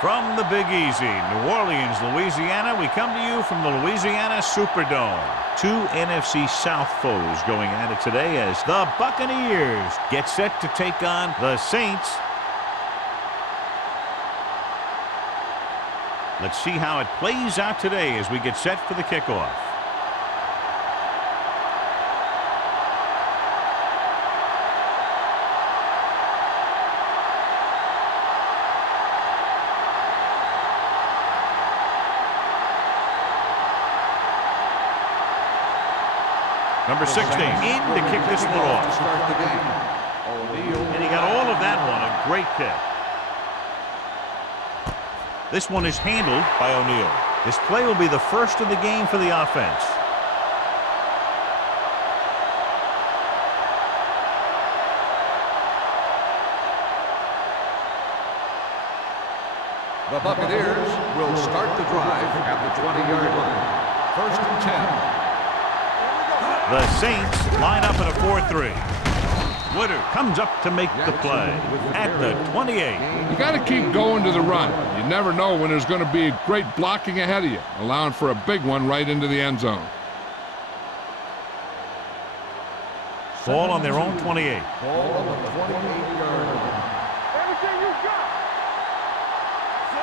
From the Big Easy, New Orleans, Louisiana, we come to you from the Louisiana Superdome. Two NFC South foes going at it today as the Buccaneers get set to take on the Saints. Let's see how it plays out today as we get set for the kickoff. Number 16 in to kick this one off. And he got all of that one. A great kick. This one is handled by O'Neal. This play will be the first of the game for the offense. The Buccaneers will start the drive at the 20-yard line. 1st and 10. The Saints line up in a 4-3. Woodard comes up to make the play at the 28. You got to keep going to the run. You never know when there's going to be great blocking ahead of you, allowing for a big one right into the end zone. Ball on their own 28. Ball on the 28-yard line.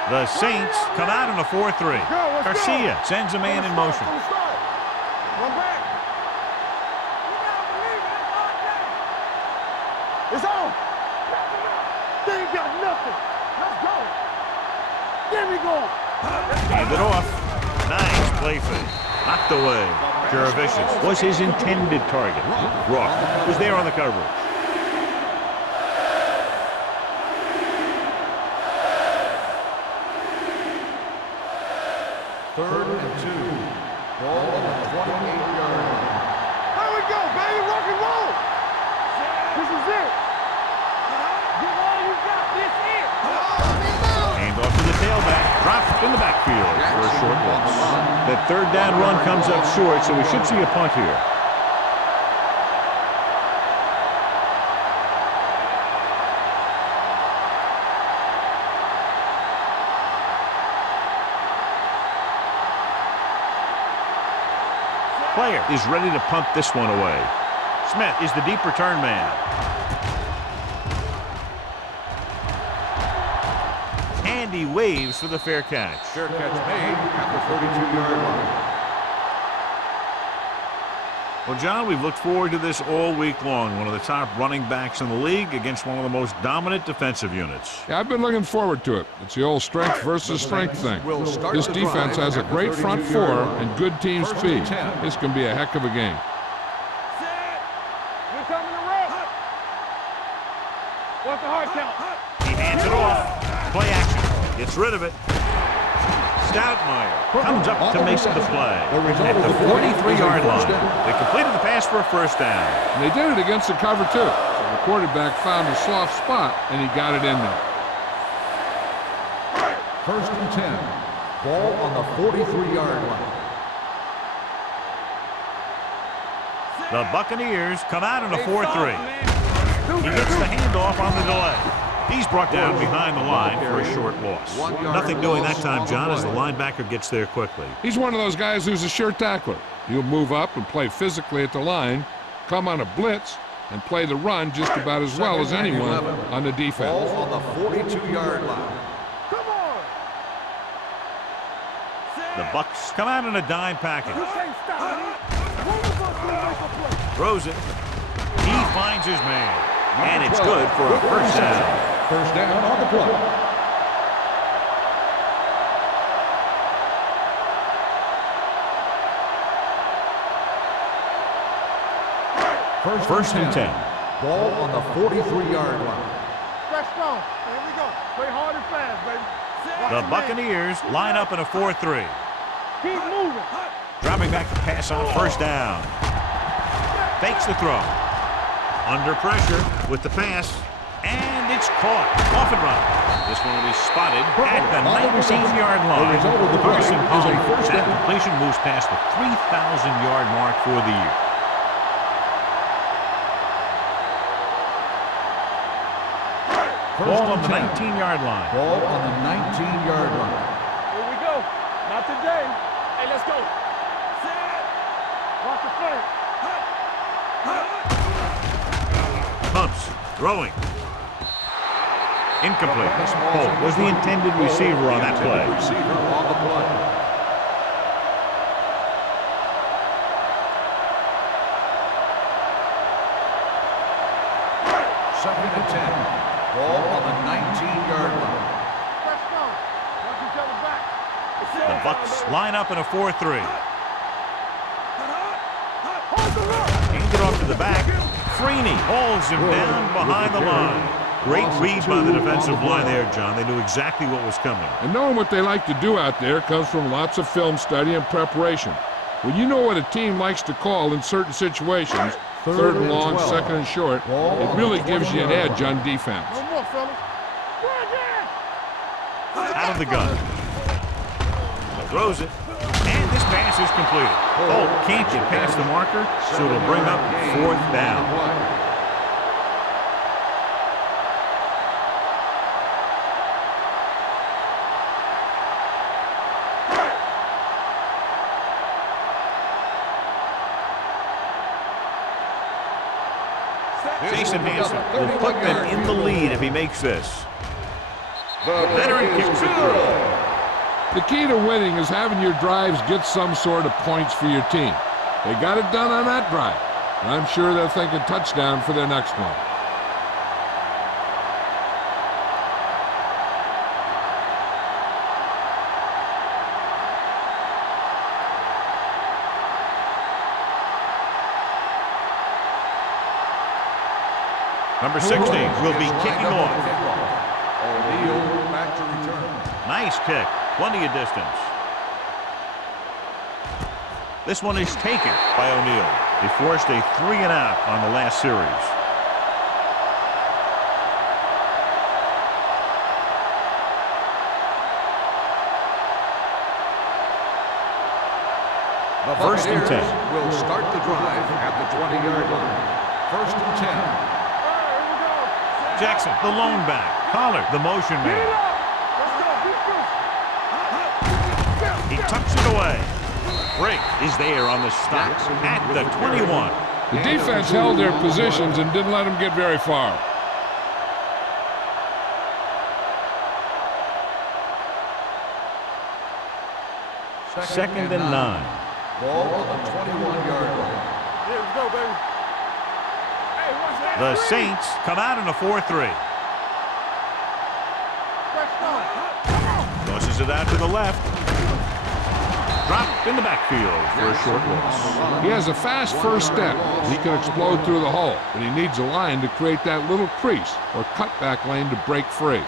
The Saints come out in a 4-3. Garcia sends a man in motion. It's on. They ain't got nothing. Let's go. Get me going. Hand it off. Nice play fake. Knocked away. Jaravicius was his intended target. Rock was there on the coverage. Third and 2. Ball on the 28-yard line. Here we go, baby. Rock and roll. This is it. Give all you got. This is. Hand off to the tailback. Dropped in the backfield for a short loss. That third down run comes up short, so we should see a punt here. Player is ready to punt this one away. Smith is the deep return man. And he waves for the fair catch. Fair catch made at the 32-yard line. Well, John, we've looked forward to this all week long. One of the top running backs in the league against one of the most dominant defensive units. Yeah, I've been looking forward to it. It's the old strength versus strength thing. This defense has a great front four and good team speed. This can be a heck of a game. We're coming to run. What's the hard count? He hands it off. Play action. Gets rid of it. Stoutmeyer comes up to make the play at the 43-yard line. They completed the pass for a first down. And they did it against the cover, too. So the quarterback found a soft spot, and he got it in there. 1st and 10. Ball on the 43-yard line. The Buccaneers come out in a 4-3. He gets the handoff on the delay. He's brought down behind the line for a short loss. Nothing doing that time, John, as the linebacker gets there quickly. He's one of those guys who's a sure tackler. He'll move up and play physically at the line, come on a blitz, and play the run just about as well as anyone on the defense. Ball on the 42-yard line. Come on. The Bucs come out in a dime package. You can't stop me. One of us will make a play. Throws it. He finds his man. And it's good for a first down. First down on the play. First and 10. Ball on the 43-yard line. Stretch strong. Here we go. Play hard and fast, baby. The Buccaneers line up in a 4-3. Keep moving. Dropping back to pass on first down. Fakes the throw. Under pressure with the pass. And it's caught. Off and run. This one will be spotted at the 19-yard line. Carson Palmer. That completion moves past the 3,000-yard mark for the year. Ball on and the 10. 19-yard line. Ball on the 19-yard line. Here we go. Not today. Hey, let's go. Set. Watch the flank. Pumps. Throwing. Incomplete. This ball Holt was the intended receiver on that play. Receiver on the play. Second and 10. Ball on the 19-yard line. Press down. Watch each other back. The Bucks line up in a 4-3. Hold the look. Hand it off to the back. Freeney holds him down behind the line. Great read by the defensive line there, John. They knew exactly what was coming. And knowing what they like to do out there comes from lots of film study and preparation. When you know what a team likes to call in certain situations, third and long, 12. second and short, it really gives you an edge on defense. No more, fellas. Go again. Out of the gun. Throws it. And this pass is completed. Holt can't get past the marker, so it'll bring up 4th down. Jason Hansen will put them in the lead if he makes this. The veteran kicks it through. The key to winning is having your drives get some sort of points for your team. They got it done on that drive, and I'm sure they'll think a touchdown for their next one. Number 16 will be kicking off. O'Neal back to return. Nice kick. Plenty of distance. This one is taken by O'Neal. He forced a 3-and-out on the last series. The First and 10. will start the drive at the 20-yard line. First and 10. Jackson, the lone back. Pollard, the motion man. He tucks it away. Break is there on the stop at the 21. The defense held their positions and didn't let them get very far. Second and 9. Ball on the 21-yard line. Here we go, baby. Hey, watch that. The Saints come out in a 4-3. Tosses it out to the left. Dropped in the backfield for a short loss. He has a fast first step. He can explode through the hole, but he needs a line to create that little crease or cutback lane to break free.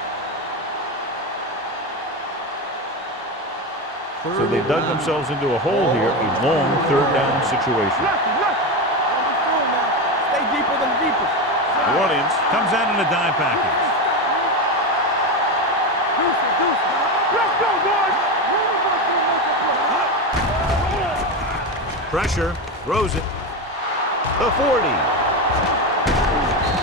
So they dug themselves into a hole here, a long 3rd down situation. Stay deeper than the deepest. New Orleans comes out in a dime package. Let's go, boys. Pressure, throws it. The 40.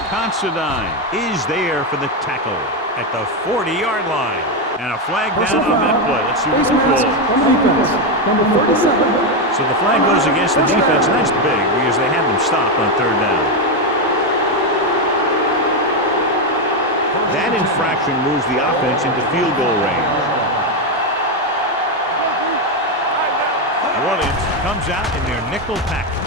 Considine is there for the tackle at the 40-yard line. And a flag down on that play. Let's see what the call. Number 47. So the flag goes against the defense, and that's big because they had them stopped on 3rd down. That infraction moves the offense into field goal range. New Orleans comes out in their nickel package.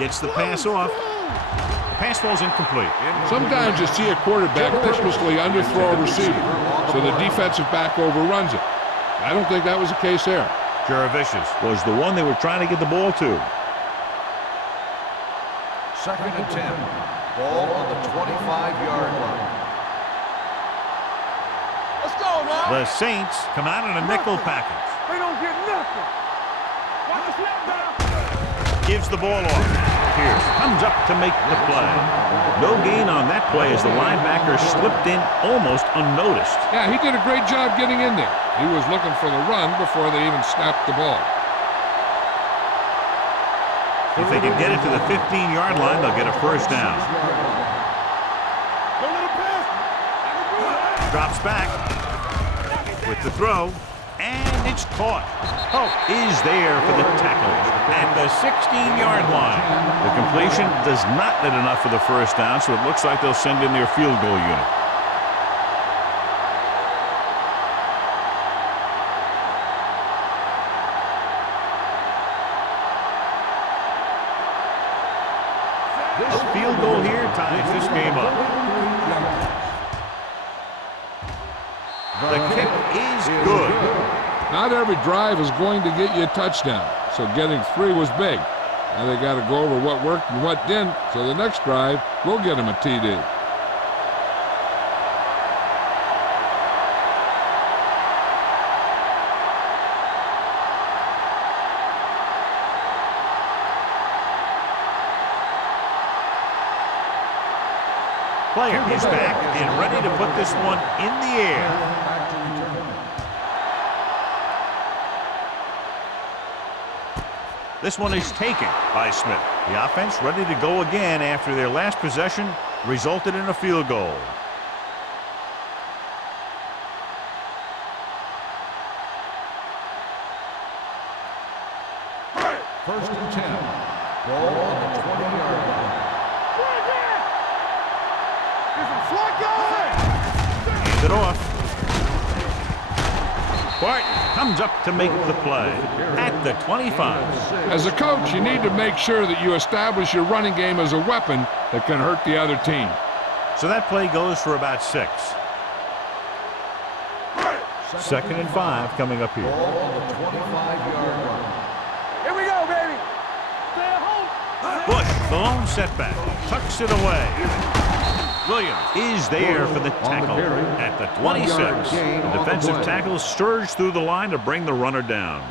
Gets the pass off. The pass falls incomplete. Sometimes you see a quarterback purposely underthrow a receiver, so the defensive back overruns it. I don't think that was the case there. Jaravicius was the one they were trying to get the ball to. Second and 10. Ball on the 25-yard line. Let's go, man. The Saints come out in a nickel package. They don't get nothing. Watch the snap down. Gives the ball off. Pierce comes up to make the play. No gain on that play as the linebacker slipped in almost unnoticed. Yeah, he did a great job getting in there. He was looking for the run before they even snapped the ball. If they can get it to the 15-yard line, they'll get a 1st down. Don't let him pass. Drops back with the throw, and it's caught. Hope is there for the tackle at the 16-yard line. The completion does not net enough for the first down, so it looks like they'll send in their field goal unit. A field goal here ties this game up. The kick is good. Not every drive is going to get you a touchdown, so getting 3 was big. Now they got to go over what worked and what didn't, so the next drive will get them a TD. Player is back and ready to put this one in the air. This one is taken by Smith. The offense ready to go again after their last possession resulted in a field goal. First and 10. Ball on the 20-yard line. Hand it off. Barton comes up to make the play at the 25. As a coach, you need to make sure that you establish your running game as a weapon that can hurt the other team. So that play goes for about 6. 2nd and 5 coming up here. Ball on the 25-yard line. Here we go, baby. Stay at home. Bush, the lone setback, tucks it away. Williams is there for the tackle at the 26. The defensive tackle surged through the line to bring the runner down.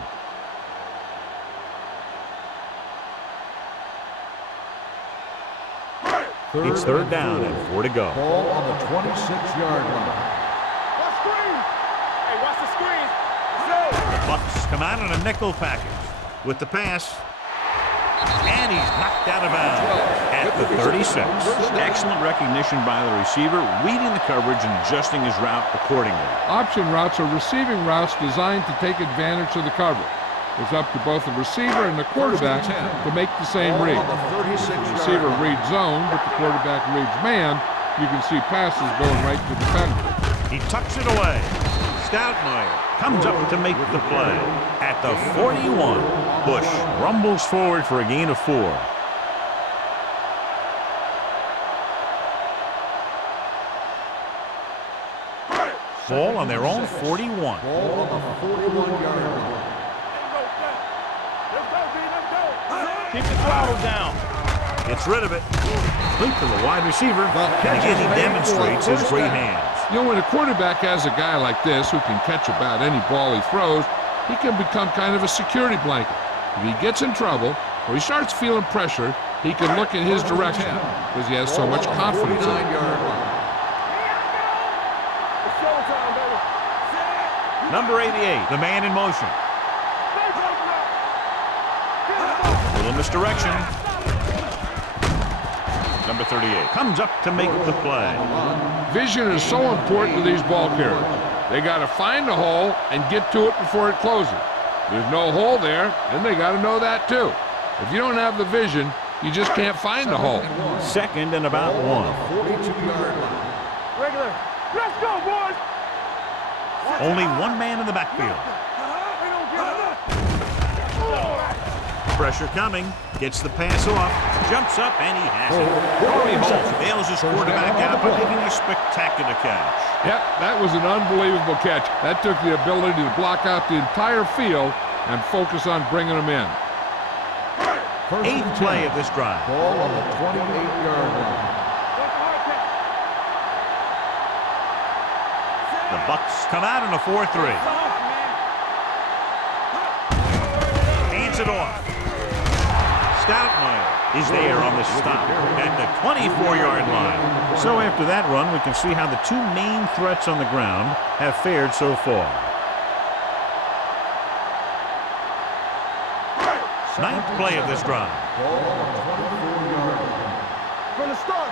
It's 3rd down and 4 to go. Ball on the 26-yard line. Watch screen. Hey, watch the screen. The Bucs come out in a nickel package with the pass. And he's knocked out of bounds at the 36. Excellent recognition by the receiver, reading the coverage and adjusting his route accordingly. Option routes are receiving routes designed to take advantage of the cover. It's up to both the receiver and the quarterback to make the same read. The receiver reads zone, but the quarterback reads man. You can see passes going right to the defender. He tucks it away. Stoutmeyer comes up to make the play at the 41. Bush rumbles forward for a gain of 4. Ball on their own 41. Ball on the 41-yard line. Keep the throttle down. Gets rid of it. Complete to the wide receiver. And again, he demonstrates his great hands. You know, when a quarterback has a guy like this who can catch about any ball he throws, he can become kind of a security blanket. If he gets in trouble or he starts feeling pressure, he can look in his direction because he has so much confidence in him. Number 88, the man in motion. Little misdirection. Number 38 comes up to make the play. Vision is so important to these ball carriers. They got to find the hole and get to it before it closes. There's no hole there, and they got to know that too. If you don't have the vision, you just can't find the hole. 2nd and about 1. 42-yard line. Regular. Let's go, boys. Only one man in the backfield. Pressure coming. Gets the pass off. Jumps up, and he has it. Corey Holt bails his quarterback out by making a spectacular catch. Yep, that was an unbelievable catch. That took the ability to block out the entire field and focus on bringing them in. 8th play of this drive. Ball on the 28-yard line. The Bucs come out in a 4-3. Hands it off. Stoutmeyer is there on the stop at the 24-yard line. So after that run, we can see how the 2 main threats on the ground have fared so far. 9th play of this drive. Ball on the 24-yard line. From the start.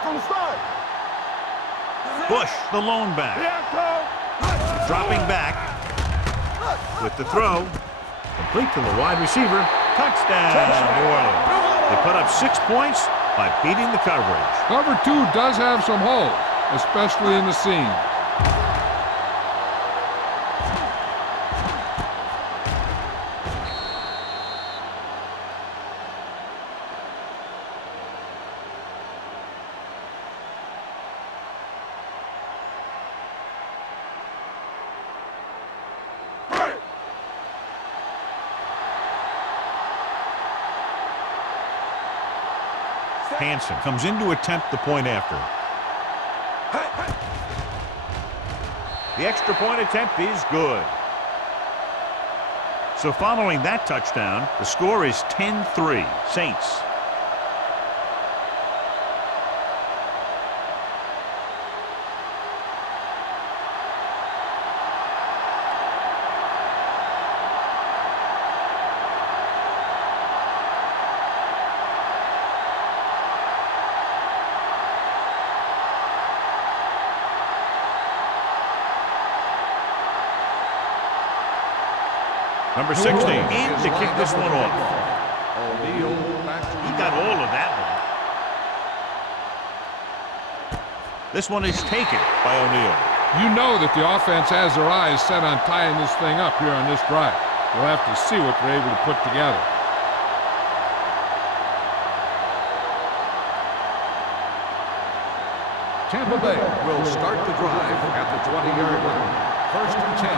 Bush, the lone back. Dropping back with the throw. Complete to the wide receiver. Touchdown, New Orleans. They put up 6 points by beating the coverage. Cover 2 does have some holes, especially in the seam. Hansen comes in to attempt the point after. The extra point attempt is good. So following that touchdown, the score is 10-3, Saints. Number 16 in to kick this one off. He got all of that one. This one is taken by O'Neal. You know that the offense has their eyes set on tying this thing up here on this drive. We'll have to see what they're able to put together. Tampa Bay will start the drive at the 20-yard line. First and 10.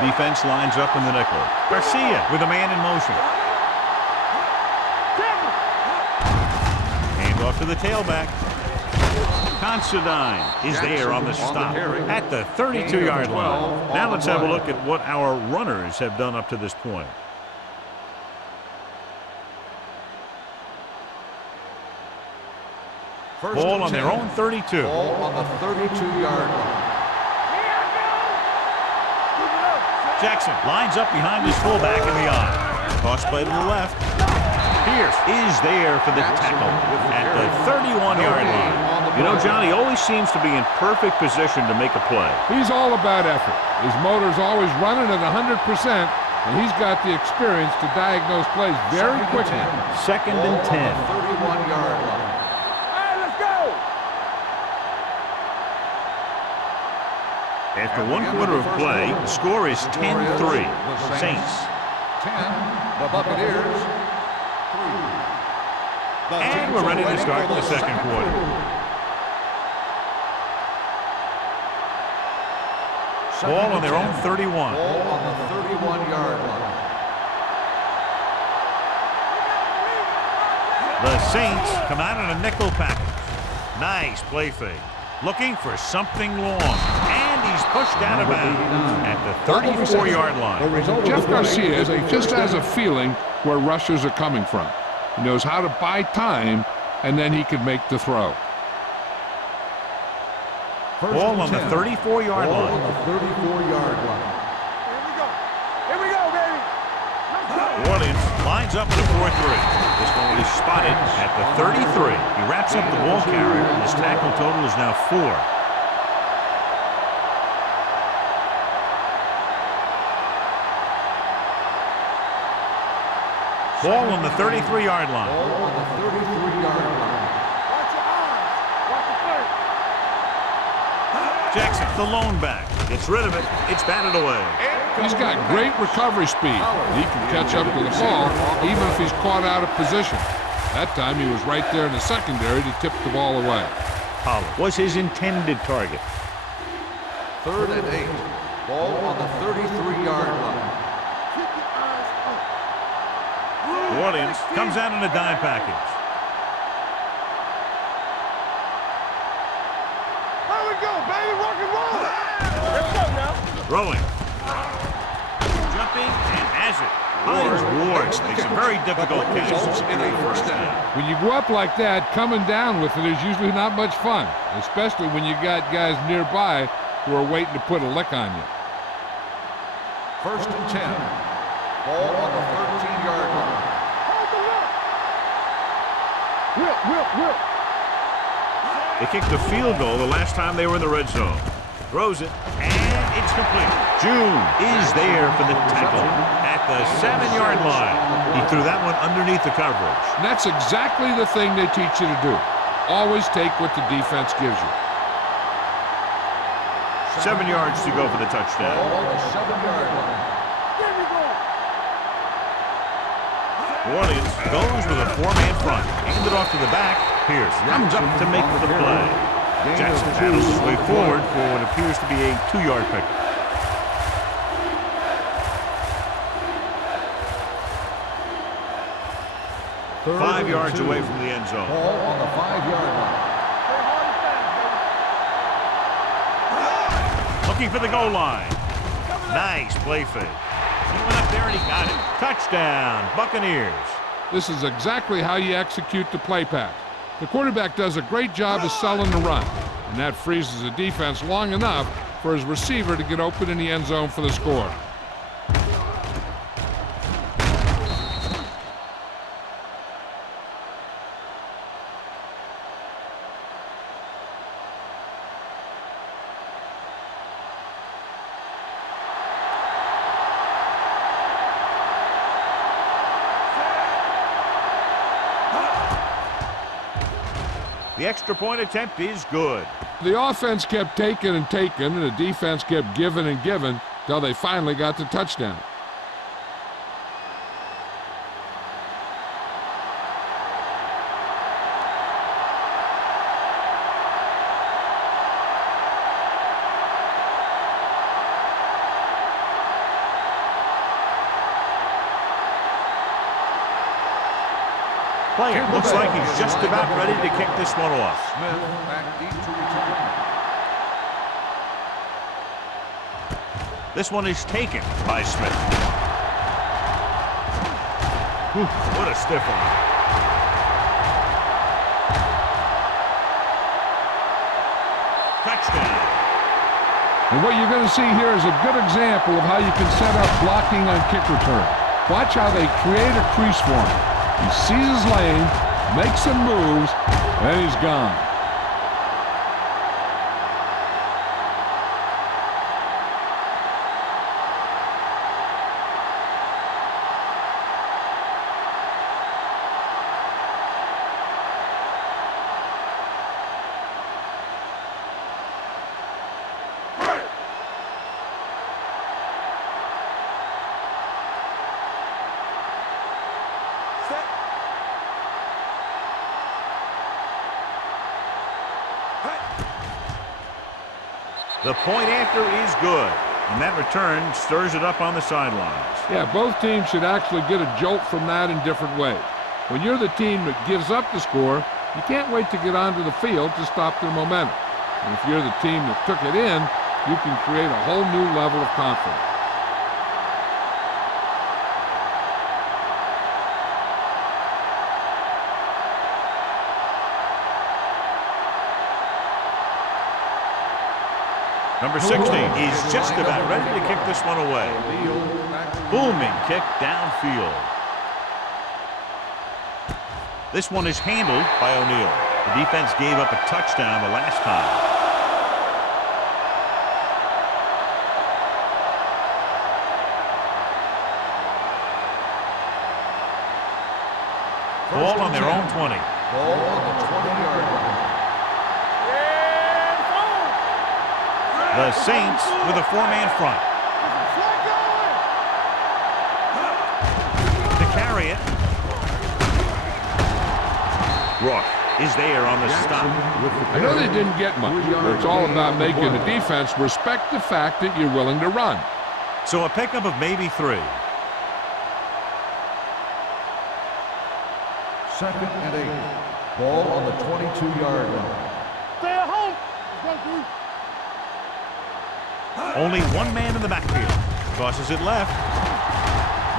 Defense lines up in the nickel. Garcia with a man in motion. Hand off to the tailback. Considine is there on the stop at the 32-yard line. Now let's have a look at what our runners have done up to this point. Ball on their own 32. Ball on the 32-yard line. Jackson lines up behind his fullback in the eye. Toss play to the left. Pierce is there for the tackle at the 31-yard line. You know, John, he always seems to be in perfect position to make a play. He's all about effort. His motor's always running at 100%, and he's got the experience to diagnose plays very quickly. Second and 10. 31-yard line. After one quarter of play, the score is 10-3. Saints. 10, the Buccaneers. 3. And we're ready to start the second quarter. Ball on their own 31. Ball on the 31-yard line. The Saints come out in a nickel package. Nice play fake. Looking for something long. And he's pushed out of bounds at the 34-yard line. Jeff Garcia just has a feeling where rushers are coming from. He knows how to buy time, and then he can make the throw. Ball on the 34-yard line. On the 34-yard line. Here we go, baby. New Orleans lines up in a 4-3. This one will be spotted at the 33. He wraps up the ball carrier, and his tackle total is now 4. Ball on the 33-yard line. Ball on the 33-yard line. Watch your eyes. Watch your foot. Jackson, the lone back, gets rid of it. It's batted away. He's got great recovery speed. He can catch up to the ball even if he's caught out of position. That time he was right there in the secondary to tip the ball away. Pollard was his intended target. 3rd and 8. Ball on the 33-yard line. Keep your eyes up. New Orleans comes out in a dime package. Here we go, baby. Rock and roll. Let's go now. Throwing. Jumping and has it. Hines Ward makes a very difficult catch. Results in a first down. When you go up like that, coming down with it is usually not much fun, especially when you got guys nearby who are waiting to put a lick on you. 1st and 10. Ball on the 13-yard line. Hold the look. Whip. They kicked a field goal the last time they were in the red zone. Throws it, and it's complete. June is there for the tackle at the 7-yard line. He threw that one underneath the coverage. And that's exactly the thing they teach you to do. Always take what the defense gives you. 7 yards to go for the touchdown. Ball on the 7-yard line. New Orleans goes with a 4-man front. Hand it off to the back. Pierce comes up to make the play. Jackson battles his way forward for what appears to be a 2-yard pickup. Third 5 and yards 2. away from the end zone. Ball on the 5-yard line. Looking for the goal line. Nice play fake. He went up there and he got it. Touchdown, Buccaneers. This is exactly how you execute the play pass. The quarterback does a great job of selling the run, and that freezes the defense long enough for his receiver to get open in the end zone for the score. The extra point attempt is good. The offense kept taking and taking, and the defense kept giving and giving till they finally got the touchdown. Player looks like he's just about ready to kick this one off. Smith back deep to return. This one is taken by Smith. Whew, what a stiff one. Touchdown. And what you're going to see here is a good example of how you can set up blocking on kick return. Watch how they create a crease for him. He sees his lane, makes some moves, and he's gone. The point after is good, and that return stirs it up on the sidelines. Yeah, both teams should actually get a jolt from that in different ways. When you're the team that gives up the score, you can't wait to get onto the field to stop their momentum. And if you're the team that took it in, you can create a whole new level of confidence. Number 60 is just about ready to kick this one away. Booming kick downfield. This one is handled by O'Neal. The defense gave up a touchdown the last time. Ball on their own 20. Ball on the 20-yard line. The Saints with a 4-man front. To carry it. Rook is there on the stop. I know they didn't get much, but it's all about making the defense respect the fact that you're willing to run. So a pickup of maybe 3. Second and 8. Ball on the 22-yard line. Stay at home. Only one man in the backfield. Tosses it left.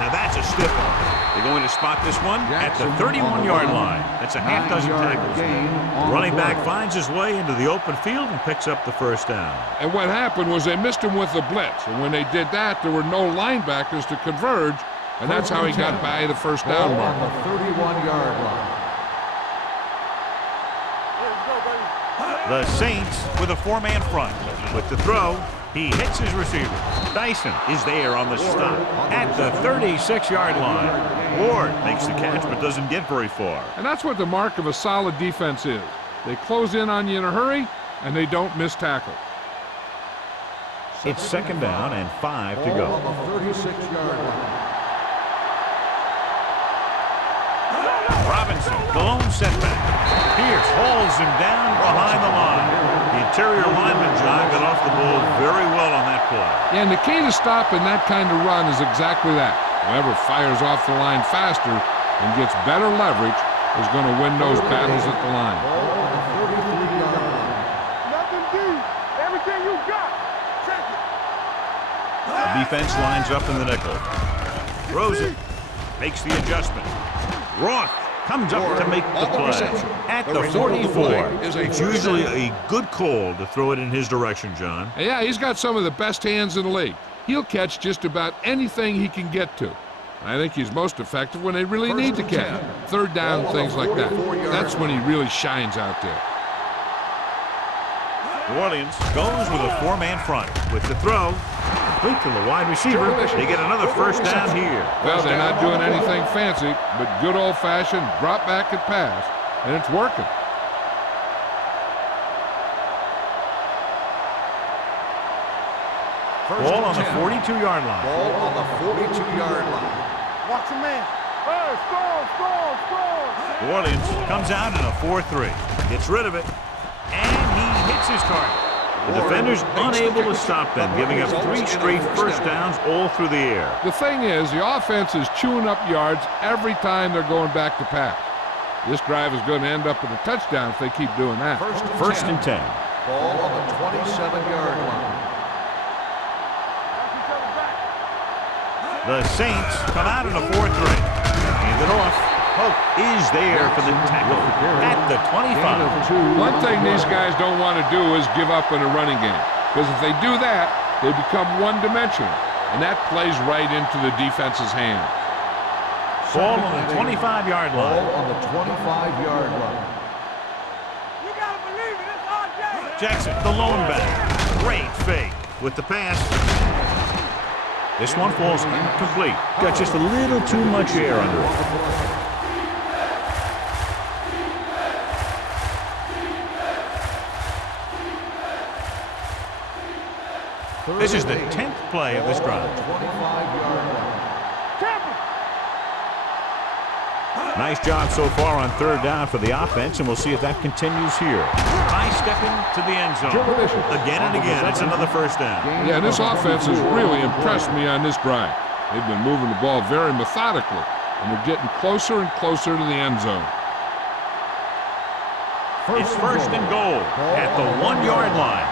Now that's a stiff one. They're going to spot this one at the 31-yard line. That's a half dozen tackles. The running back finds his way into the open field and picks up the first down. And what happened was they missed him with the blitz. And when they did that, there were no linebackers to converge. And that's how he got by the first down Ball mark. on the 31-yard line. Let's go, baby. The Saints with a four-man front. With the throw, he hits his receiver. Dyson is there on the stop at the 36-yard line. Ward makes the catch but doesn't get very far. And that's what the mark of a solid defense is. They close in on you in a hurry, and they don't miss tackle. It's second down and 5 to go. On the 36-yard line. Robinson, the lone setback. Pierce hauls him down behind the line. The interior lineman, John, got off the ball very well on that play. Yeah, and the key to stopping that kind of run is exactly that. Whoever fires off the line faster and gets better leverage is going to win those battles at the line. On the 33-yard line. Nothing deep. Everything you got. Check it. The defense lines up in the nickel. Throws it. Makes the adjustment. Roth comes up to make the play at the 44. It's usually a good call to throw it in his direction, John. Yeah, he's got some of the best hands in the league. He'll catch just about anything he can get to. I think he's most effective when they really need to catch. Third down, things like that. That's when he really shines out there. New Orleans goes with a four-man front. With the throw, complete to the wide receiver. They get another first down here. Well, they're not doing anything fancy, but good old-fashioned drop back and pass, and it's working. Ball on the 42-yard line. Ball on the 42-yard line. Watch your man. Hey, score. New Orleans comes out in a 4-3. Gets rid of it, and he hits his target. The defenders unable to stop them, giving up 3 straight first downs all through the air. The thing is, the offense is chewing up yards every time they're going back to pass. This drive is going to end up with a touchdown if they keep doing that. First and 10. Ball on the 27-yard line. The Saints come out in a 4-3. Hand it off. Hope is there for the tackle at the 25. One thing these guys don't want to do is give up in a running game, because if they do that, they become one-dimensional, and that plays right into the defense's hand. Ball on the 25-yard line. Ball on the 25-yard line. You gotta believe it. It's our game. Jackson, the lone back. Great fake with the pass. This one falls incomplete. Got just a little too much air under it. This is the 10th play of this drive. 25-yard line. Nice job so far on third down for the offense, and we'll see if that continues here. High stepping to the end zone. Again and again, it's another first down. Yeah, this offense has really impressed me on this drive. They've been moving the ball very methodically, and they're getting closer and closer to the end zone. It's first and goal at the 1-yard line.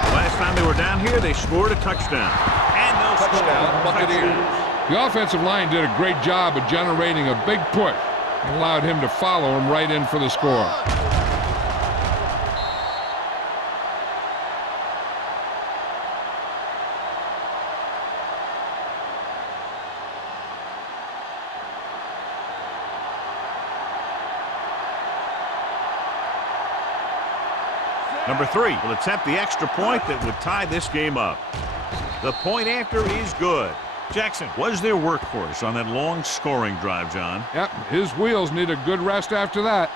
The last time they were down here, they scored a touchdown. And they'll Touchdown, Buccaneers. The offensive line did a great job of generating a big push and allowed him to follow him right in for the score. Number 3 will attempt the extra point that would tie this game up. The point after is good. Jackson was their workhorse on that long scoring drive, John. Yep, his wheels need a good rest after that.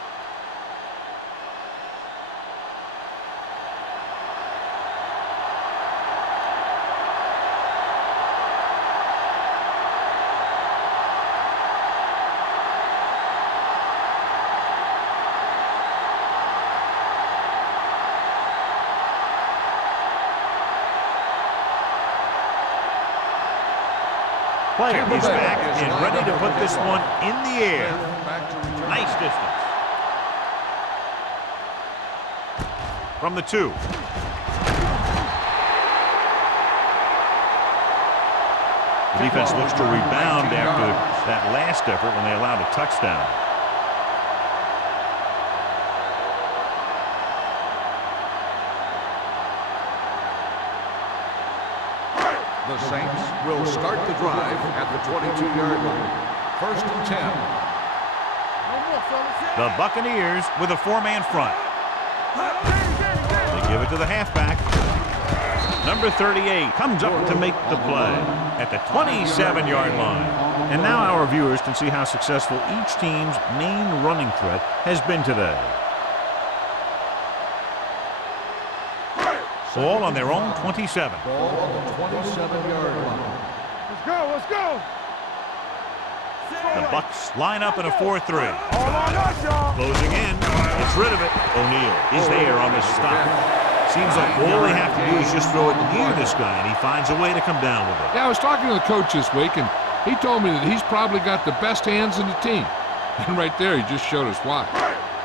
Player is back and ready to put this one in the air. Nice distance. From the 2. The defense looks to rebound after that last effort when they allowed a touchdown. The Saints will start the drive at the 22-yard line. First and 10. No more The Buccaneers with a 4-man front. They give it to the halfback. Number 38 comes up to make the play at the 27-yard line. And now our viewers can see how successful each team's main running threat has been today. Ball on their own 27. Ball on the 27-yard line. Let's go, let's go. The Bucs line up in a 4-3. All on us, y'all. Closing in. Gets rid of it. O'Neal is there on the stop. Seems like all they have to do is just throw it near this guy, and he finds a way to come down with it. Yeah, I was talking to the coach this week, and he told me that he's probably got the best hands in the team. And right there, he just showed us why.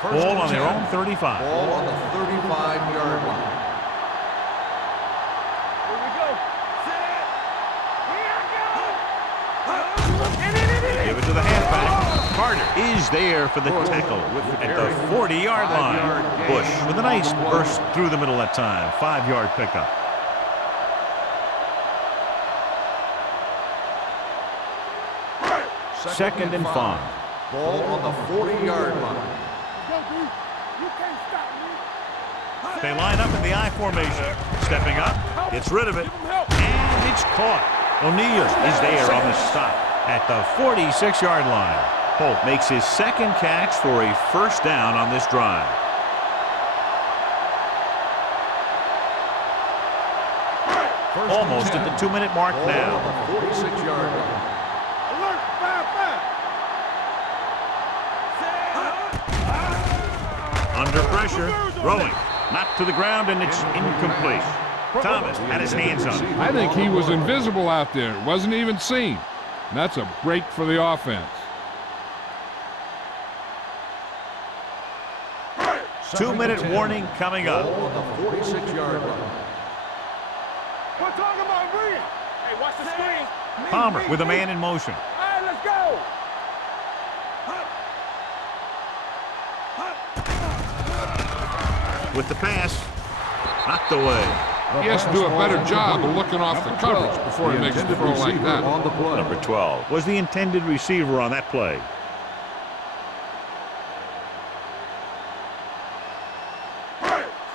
Ball on their own 35. Ball on the 35-yard line. Here we go. Set. Here I go. Give it to the halfback. Carter is there for the tackle at the 40-yard line. Bush with a nice burst through the middle that time. 5-yard pickup. Second and 5. Ball on the 40-yard line. Go, D. You can't stop me. They line up in the I formation. Stepping up, gets rid of it, and it's caught. O'Neal is there on the stop at the 46-yard line. Holt makes his second catch for a first down on this drive. Almost at the 2-minute mark now. Ball on the 46-yard line. Alert, 5-5. Under pressure, throwing. Knocked to the ground, and it's incomplete. Thomas had his hands on it. I think he was invisible out there. It wasn't even seen. And that's a break for the offense. 2-minute warning coming up. Ball on the 46-yard line. We're talking about bringing. Hey, watch the screen. Palmer with a man in motion. All right, let's go. With the pass, knocked away. He has to do a better job of looking off the coverage before he makes a throw like that. On the play. Number 12 was the intended receiver on that play.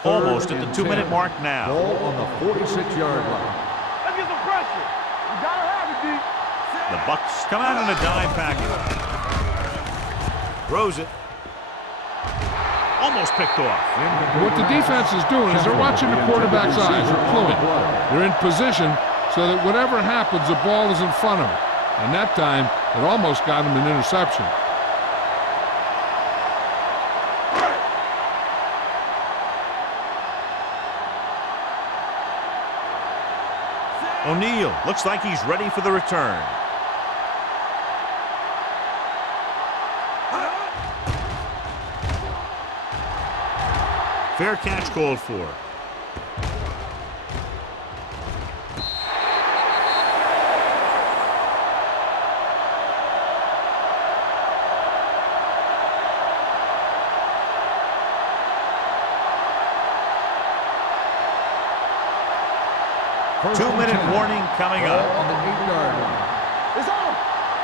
Almost at the 2-minute mark now. Ball on the 46-yard line. Let's get some pressure. You gotta have it, D. The Bucs come out in a dime package. Throws it. Almost picked off. What the defense is doing is they're watching the quarterback's eyes. They're cluing. They're in position so that whatever happens, the ball is in front of him. And that time, it almost got him an interception. O'Neal looks like he's ready for the return. Fair catch called for. Two-minute warning coming Ball up. on the 8-yard line. It's on.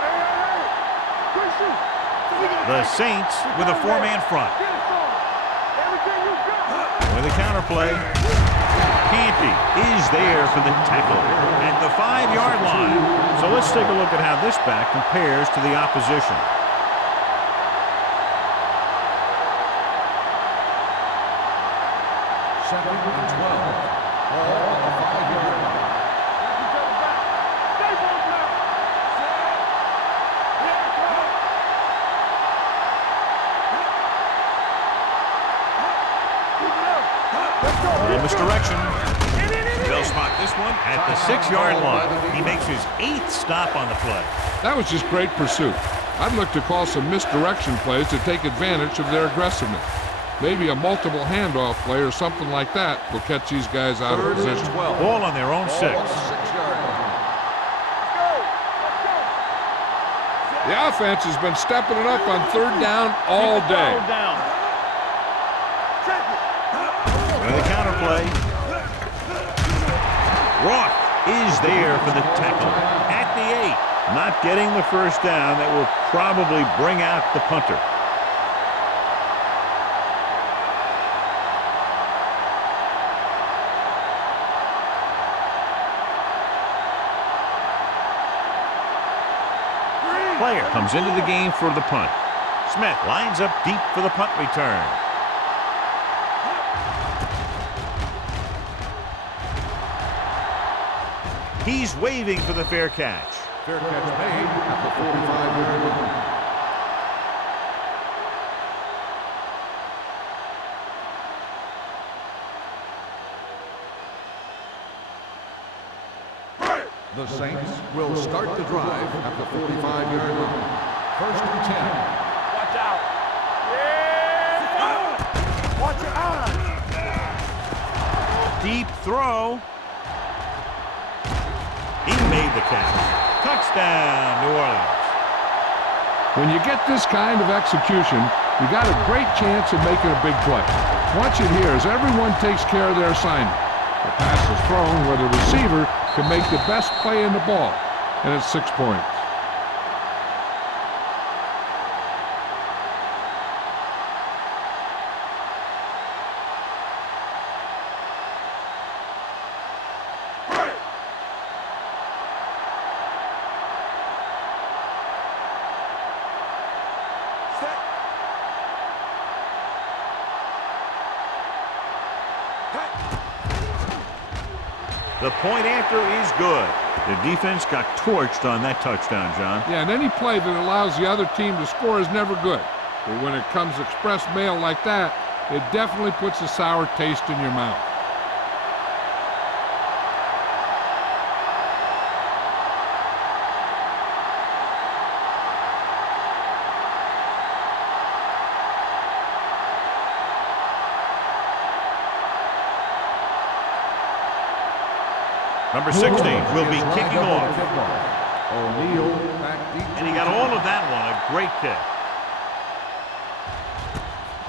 Hey. Quick shoot. The Saints with a 4-man front. Get it, son. Everything you got. With a counterplay, Canty is there for the tackle at the 5-yard line. So let's take a look at how this back compares to the opposition. Second and 12. Ball on the 5-yard line. Stay both now. Let's go. A little misdirection. They'll spot this one at the 6-yard line. He makes his 8th stop on the play. That was just great pursuit. I'd look to call some misdirection plays to take advantage of their aggressiveness. Maybe a multiple handoff play or something like that will catch these guys out of Third and position. 12. Ball on their own 6. Ball on the 6-yard line. The offense has been stepping it up on 3rd down all day. With a counterplay. Roth is there for the tackle at the 8. Not getting the first down. That will probably bring out the punter. Player comes into the game for the punt. Smith lines up deep for the punt return. He's waving for the fair catch. Fair catch made at the 45-yard line. The Saints will start the drive at the 45-yard line. First and 10. Watch out. Yeah. Watch your eyes. Deep throw. He made the catch. Touchdown, New Orleans. When you get this kind of execution, you got a great chance of making a big play. Watch it here as everyone takes care of their assignment. The pass is thrown where the receiver can make the best play in the ball, and it's 6 points. The point after is good. The defense got torched on that touchdown, John. Yeah, and any play that allows the other team to score is never good. But when it comes express mail like that, it definitely puts a sour taste in your mouth. Number 16 will be kicking off. O'Neal back deep. And he got all of that one. A great kick.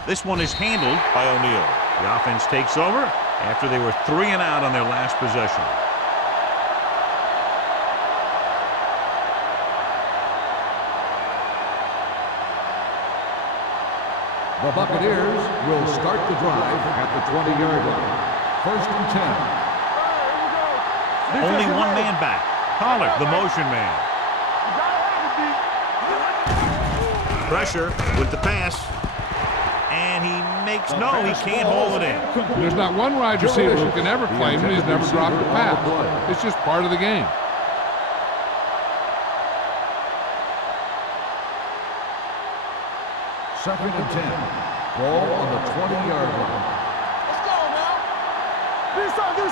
This one is handled by O'Neal. The offense takes over after they were 3 and out on their last possession. The Buccaneers will start the drive at the 20-yard line. First and 10. Only one man back. Pollard, the motion man. Pressure with the pass. And he makes no, he can't hold it in. There's not one wide receiver who can ever claim that he's never dropped a pass. It's just part of the game. Second and 10. Ball on the 20-yard line. Let's go now. Do something.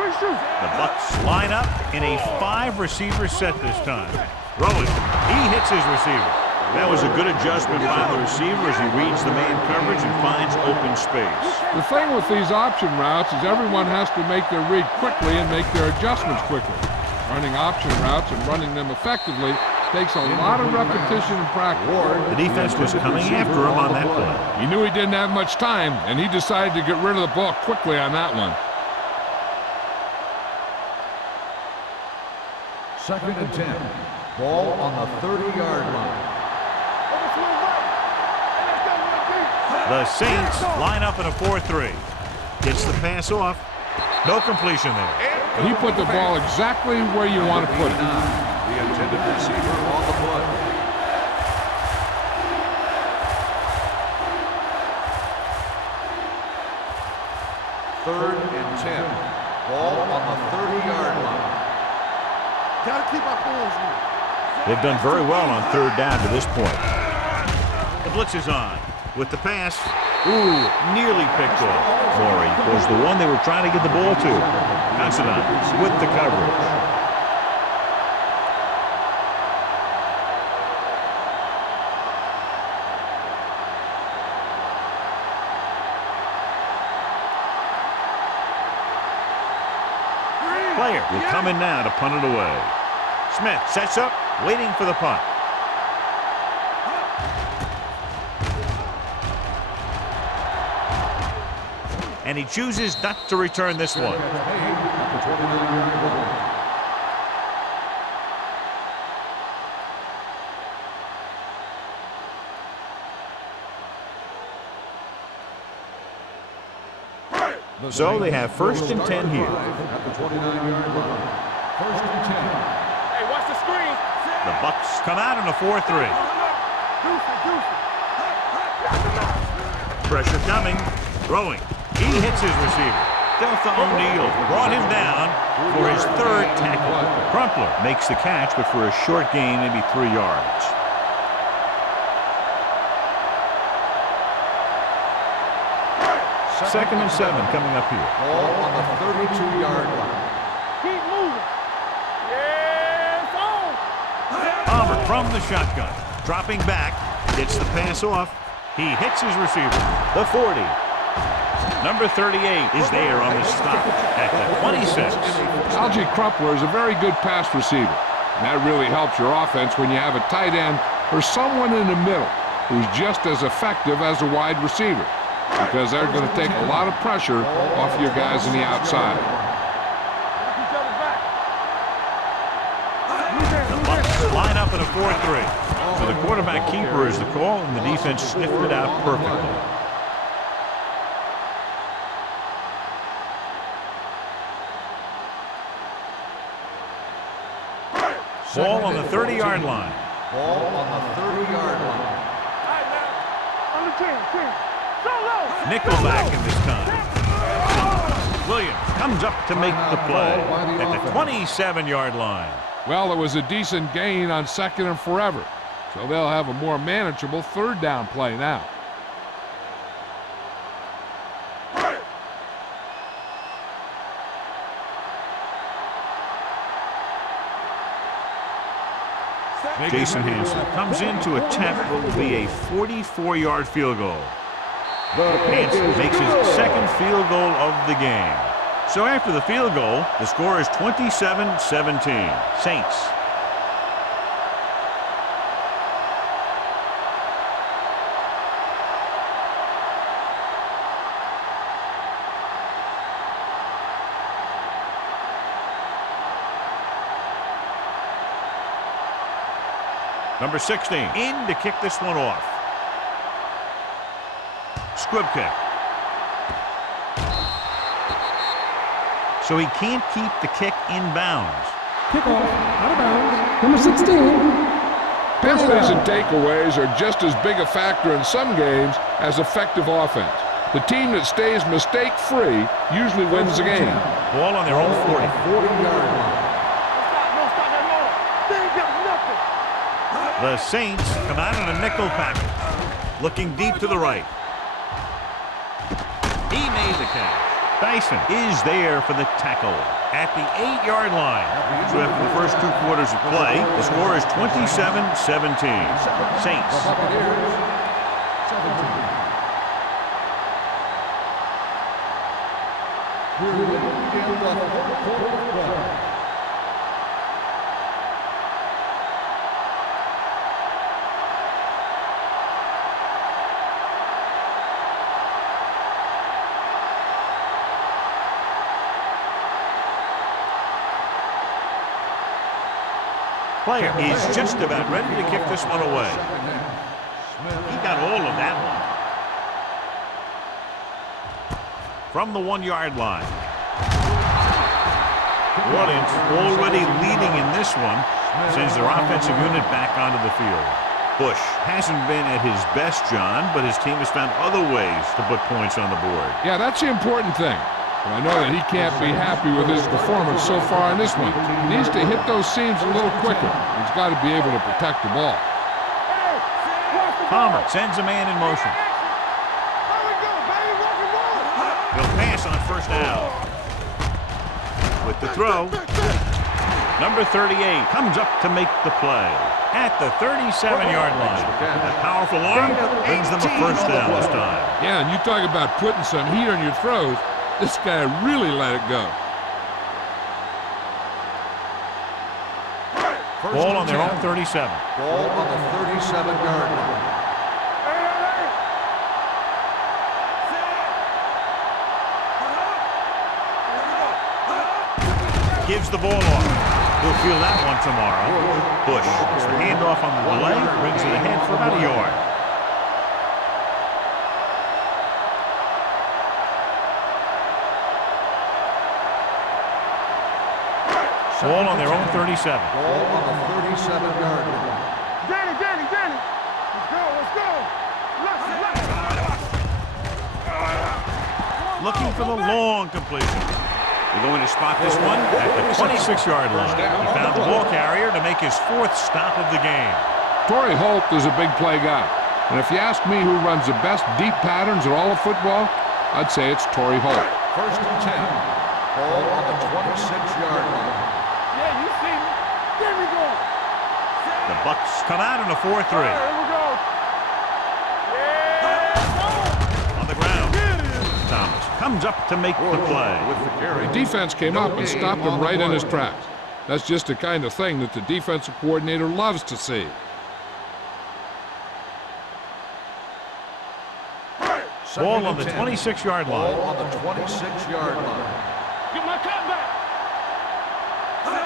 The Bucs line up in a 5-receiver set this time. Throwing. He hits his receiver. That was a good adjustment by the receiver as he reads the man coverage and finds open space. The thing with these option routes is everyone has to make their read quickly and make their adjustments quickly. Running option routes and running them effectively takes a lot of repetition and practice. The defense was coming after him on that play. He knew he didn't have much time, and he decided to get rid of the ball quickly on that one. Second and 10. Ball on the 30-yard line. The Saints line up in a 4-3. Gets the pass off. No completion there. And he put the ball exactly where you want to put it. The intended receiver on the play. Third and 10. Ball on the 30-yard line. Gotta keep our pulls in. They've done very well on third down to this point. The blitz is on with the pass. Ooh, nearly picked off. Morey was the one they were trying to get the ball to. Considine with the coverage. Player will come in now to punt it away. Smith sets up, waiting for the punt. And he chooses not to return this one. So they have first and 10 here. At the 29-yard line. First and 10. Hey, watch the screen. The Bucks come out in a 4-3. Pressure coming. Throwing. He hits his receiver. Delta O'Neal brought him down for his third tackle. Crumpler makes the catch, but for a short gain, maybe 3 yards. Second and 7 coming up here. Ball on the 32-yard line. Keep moving. Yes, on. Palmer from the shotgun. Dropping back. Gets the pass off. He hits his receiver. The 40. Number 38 is there on the stop at the 26. Algie Crumpler is a very good pass receiver. And that really helps your offense when you have a tight end or someone in the middle who's just as effective as a wide receiver, because they're going to take a lot of pressure off your guys on the outside. The Bucks line up in a 4-3. So the quarterback keeper is the call, and the defense sniffed it out perfectly. Ball on the 30-yard line. Ball on the 30-yard line. On the 10. Solo. Nickelback in this time. Williams comes up to make the play at the 27-yard line. Well, it was a decent gain on 2nd and forever, so they'll have a more manageable 3rd down play now. Jason Hansen comes in to attempt what will be a 44-yard field goal. Hansen makes his 2nd field goal of the game. So after the field goal, the score is 27-17. Saints. Number 16 in to kick this one off. Squib kick. So he can't keep the kick in bounds. Kickoff, out of bounds. Number 16. Penalties and takeaways are just as big a factor in some games as effective offense. The team that stays mistake-free usually wins the game. Ball on their own 40. 40-yard line. The Saints come out in a nickel package, looking deep to the right. He made the catch. Dyson is there for the tackle at the 8-yard line. So after the first 2 quarters of play, the score is 27-17. Saints. Buccaneers, 17. We're in the fourth quarter. Player is just about ready to kick this one away. He got all of that one. From the 1-yard line. The audience already leading in this one sends their offensive unit back onto the field. Bush hasn't been at his best, John, but his team has found other ways to put points on the board. Yeah, that's the important thing. But I know that he can't be happy with his performance so far in this one. He needs to hit those seams a little quicker. He's got to be able to protect the ball. Palmer sends a man in motion. He'll pass on 1st down. With the throw, number 38 comes up to make the play at the 37-yard line. That powerful arm brings them a 1st down this time. Yeah, and you talk about putting some heat on your throws. This guy really let it go. Ball on their own 37. Ball on the 37-yard line. Gives the ball off. He'll feel that one tomorrow. Bush gets the handoff on the delay, brings it ahead for about a yard. Ball on their own 37. Ball on the 37-yard line. Danny. Let's go. Looking for the long completion. They're going to spot this one at the 26-yard line. He found the ball carrier to make his 4th stop of the game. Torrey Holt is a big play guy. And if you ask me who runs the best deep patterns in all of football, I'd say it's Torrey Holt. First and 10. Ball on the 26-yard line. Yeah, you see me. There we go. The Bucks come out in a 4-3. Here we go. Yeah. On the ground. Thomas comes up to make the play. The defense came up and stopped him right in his tracks. That's just the kind of thing that the defensive coordinator loves to see. Ball on the 26-yard line. Ball on the 26-yard line. Get my cut back.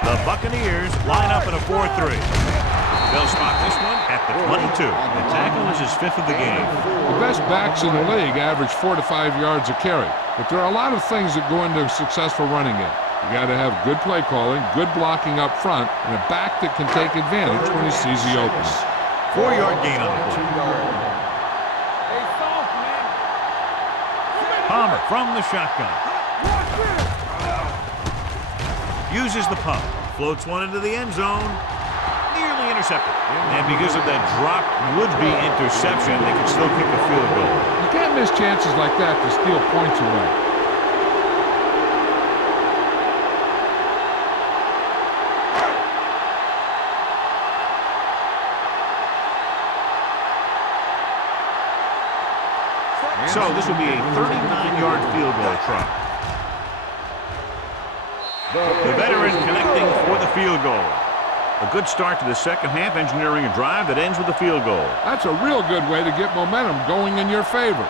The Buccaneers line up in a 4-3. They'll spot this one at the 22. The tackle is his 5th of the game. The best backs in the league average 4 to 5 yards a carry. But there are a lot of things that go into a successful running game. You got to have good play calling, good blocking up front, and a back that can take advantage when he sees the opening. 4-yard gain on the play. Hey, soft, man. Palmer from the shotgun. Uses the pump. Floats one into the end zone. Nearly intercepted. And because of that drop would-be interception, they can still kick a field goal. You can't miss chances like that to steal points away. So this will be a 39-yard field goal try. The veteran connecting for the field goal. A good start to the second half, engineering a drive that ends with a field goal. That's a real good way to get momentum going in your favor.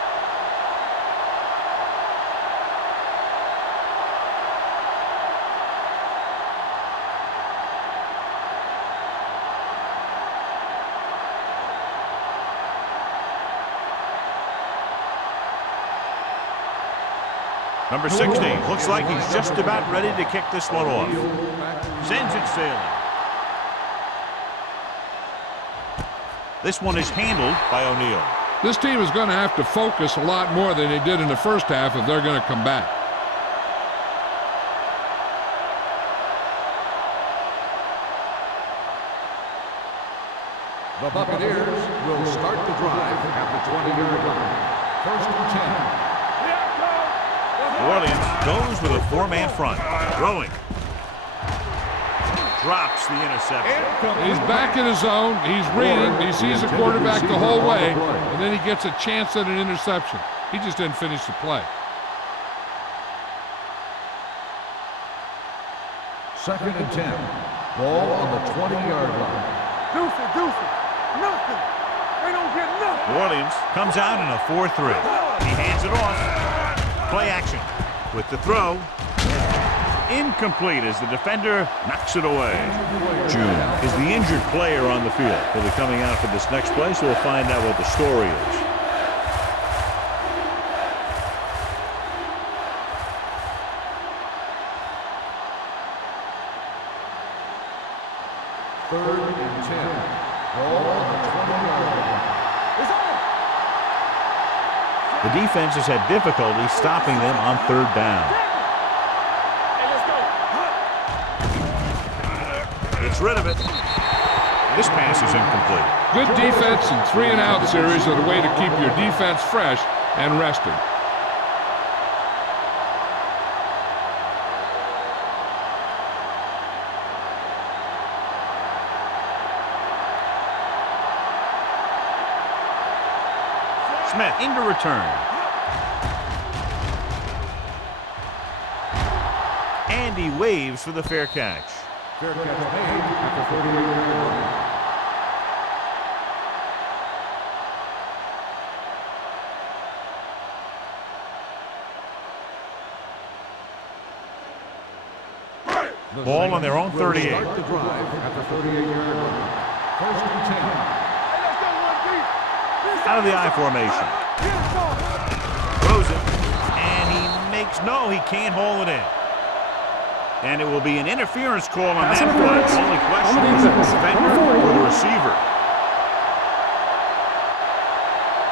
Number 16 looks like he's just about ready to kick this one off. Sends it sailing. This one is handled by O'Neal. This team is going to have to focus a lot more than they did in the first half if they're going to come back. The Buccaneers will start the drive at the 20-yard line. First and 10. New Orleans goes with a 4-man front. Throwing. Drops the interception. He's back in his zone. He's reading. He sees the quarterback the whole way, and then he gets a chance at an interception. He just didn't finish the play. Second and 10. Ball on the 20-yard line. Deuce it. Nothing. They don't get nothing. New Orleans comes out in a 4-3. He hands it off. Play action with the throw. Incomplete as the defender knocks it away. June is the injured player on the field. He'll be coming out for this next play, so we'll find out what the story is. Third and 10. Ball on the 20-yard line. The defense has had difficulty stopping them on third down. Hey, let's go. Gets rid of it. This pass is incomplete. Good defense and 3-and-out series are the way to keep your defense fresh and rested. Smith into return. And he waves for the fair catch. Fair catch made at the 38-yard line. Ball on their own 38. Start the drive at the 38-yard line. First and 10. Out of the I formation. Throws it. And he makes, no, he can't haul it in. And it will be an interference call on Pass that play. interference. Only On question the is the defense. defender On the 40. or the receiver.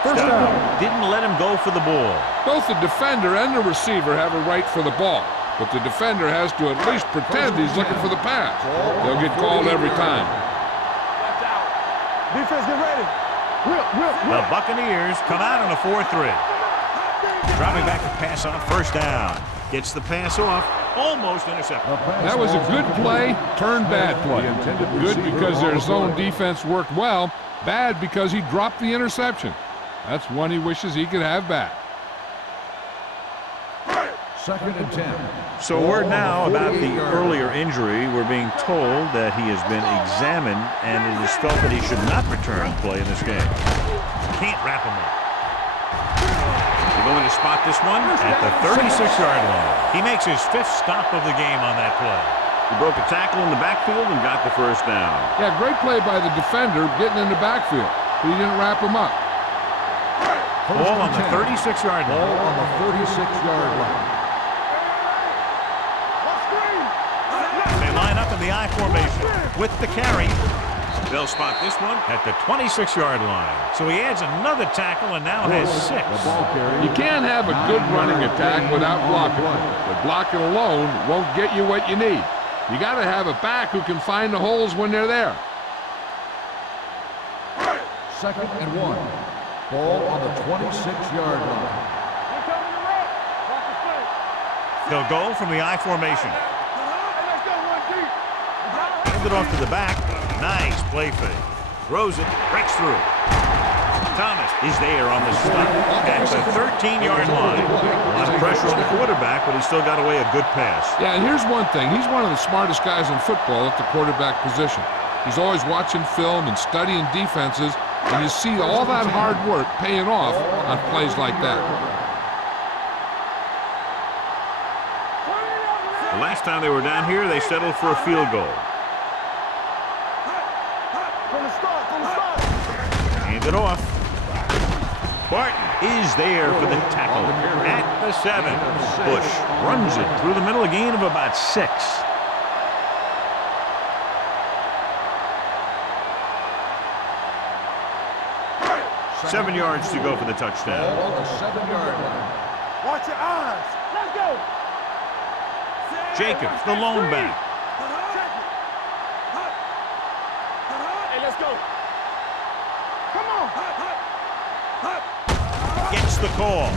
First down. Didn't let him go for the ball. Both the defender and the receiver have a right for the ball, but the defender has to at least pretend he's looking for the pass. They'll get called every time. Watch out. Defense, get ready. Whip. The Buccaneers come out on a 4-3. Dropping back to pass on first down. Gets the pass off. Almost intercepted. That was a good play, turned bad play. Good because their zone defense worked well. Bad because he dropped the interception. That's one he wishes he could have back. 2nd and 10. So word now about the earlier injury. We're being told that he has been examined and it is felt that he should not return play in this game. Can't wrap him up. They're going to spot this one at the 36-yard line. He makes his 5th stop of the game on that play. He broke a tackle in the backfield and got the first down. Yeah, great play by the defender getting in the backfield, but he didn't wrap him up. Ball on the 36-yard line. Ball on the 36-yard line. They line up in the I formation with the carry. They'll spot this one at the 26-yard line. So he adds another tackle and now has 6. You can't have a good running attack without blocking, but blocking alone won't get you what you need. You got to have a back who can find the holes when they're there. 2nd and 1. Ball on the 26-yard line. They'll go from the I formation. Hand it off to the back. Nice play fake. Throws it, breaks through. Thomas is there on the stop at the 13-yard line. A lot of pressure on the quarterback, but he still got away a good pass. Yeah, and here's one thing. He's one of the smartest guys in football at the quarterback position. He's always watching film and studying defenses, and you see all that hard work paying off on plays like that. The last time they were down here, they settled for a field goal. Hand it off. Barton is there for the tackle at the 7. Bush runs it through the middle, a gain of about 6. Seven yards to go for the touchdown. Ball on the 7-yard line. Watch your eyes. Let's go. Jacobs, the lone back. Hey, let's go. Come on. Gets the call.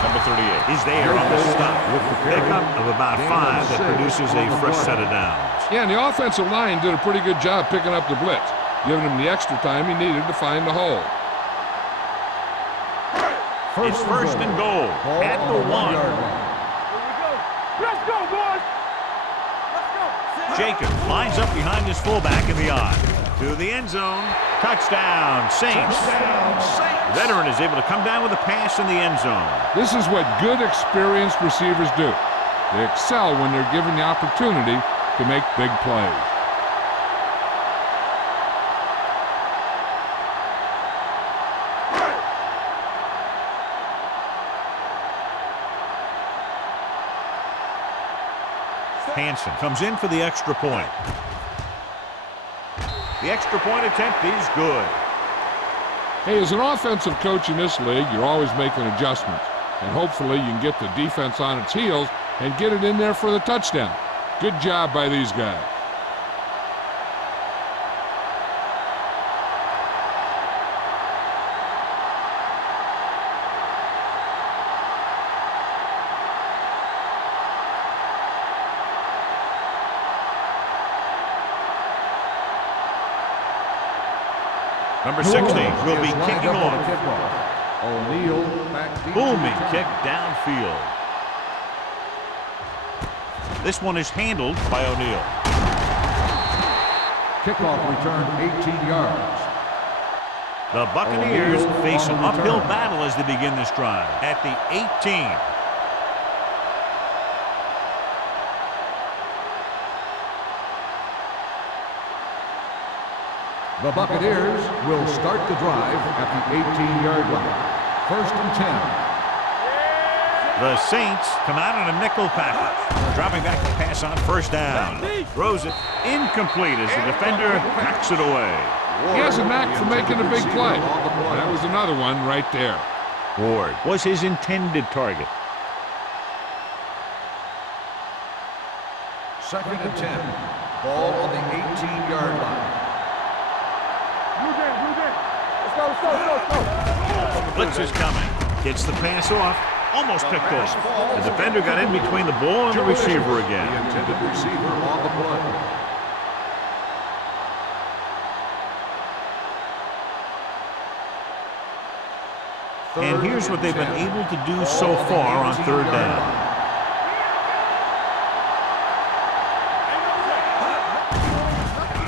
Number 38 is there on the stop. Pickup of about 5 that produces a fresh set of downs. Yeah, and the offensive line did a pretty good job picking up the blitz, giving him the extra time he needed to find the hole. It's first and goal at the 1. Let's go, boys. Let's go. Jacobs lines up behind his fullback in the I. To the end zone. Touchdown, Saints. The veteran is able to come down with a pass in the end zone. This is what good, experienced receivers do. They excel when they're given the opportunity to make big plays. Hansen comes in for the extra point. The extra point attempt is good. Hey, as an offensive coach in this league, you're always making adjustments. And hopefully you can get the defense on its heels and get it in there for the touchdown. Good job by these guys. Number 16 will be kicking off. O'Neal back deep. Booming kick downfield. This one is handled by O'Neal. Kickoff return 18 yards. The Buccaneers face an uphill battle as they begin this drive at the 18. The Buccaneers will start the drive at the 18-yard line. First and 10. The Saints come out on a nickel package. Dropping back to pass on first down. Throws it incomplete as the defender knocks it away. He has a knack for making a big play. That was another one right there. Ward was his intended target. 2nd and 10. Ball on the 18-yard line. Blue game. Let's go. Blitz is coming. Gets the pass off. Almost picked off. The defender got in between the ball and the receiver again. The intended receiver on the play. And here's what they've been able to do so far on third down.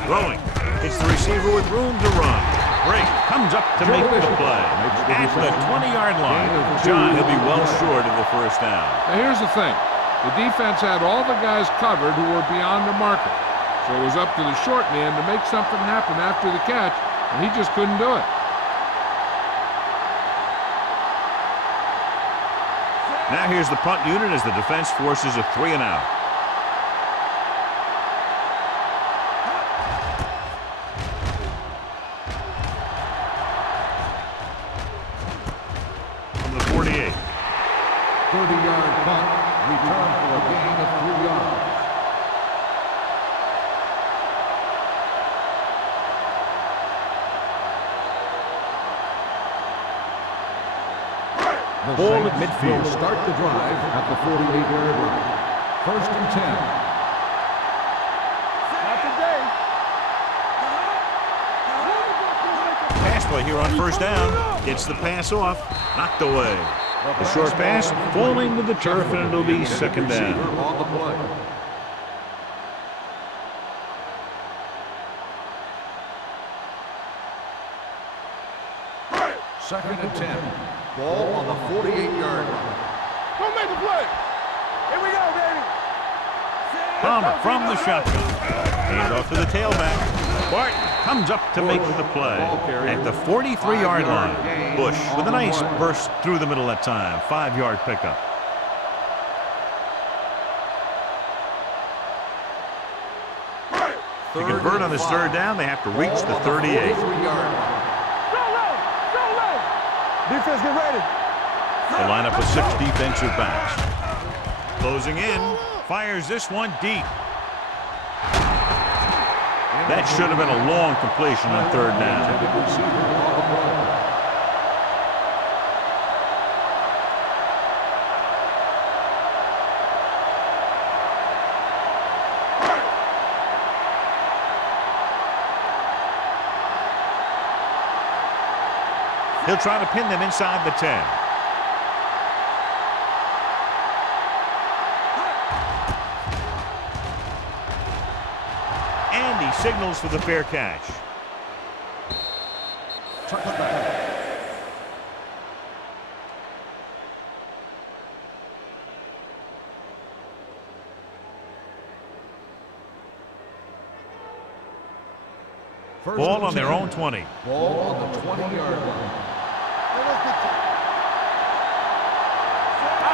Throwing. It's the receiver with room to run. Break comes up to make the play. At the 20-yard line, John, he'll be well short of the first down. Now here's the thing. The defense had all the guys covered who were beyond the marker. So it was up to the short man to make something happen after the catch, and he just couldn't do it. Now here's the punt unit as the defense forces a 3 and out. From the 48. 30-yard punt, return for a gain of 3 yards. Ball at midfield. Will start the drive at the 48-yard line. 1st and 10. Not today. Pass play here on first down. Gets the pass off. Knocked away. The short pass falling to the turf, and it'll be second down. On the play. Second and 10. Ball on the 48-yard line. Don't make the play. Here we go, baby. Palmer from the shotgun. Hand off to the tailback. Barton comes up to make the play at the 43-yard line. Bush with a nice burst through the middle that time. 5-yard pickup. To convert on this third down, they have to reach the 38. Defense, get ready. The lineup with 6 defensive backs. Closing in, fires this one deep. That should have been a long completion on third down. He'll try to pin them inside the 10. And he signals for the fair catch. Ball on their own 20. Ball on the 20-yard line.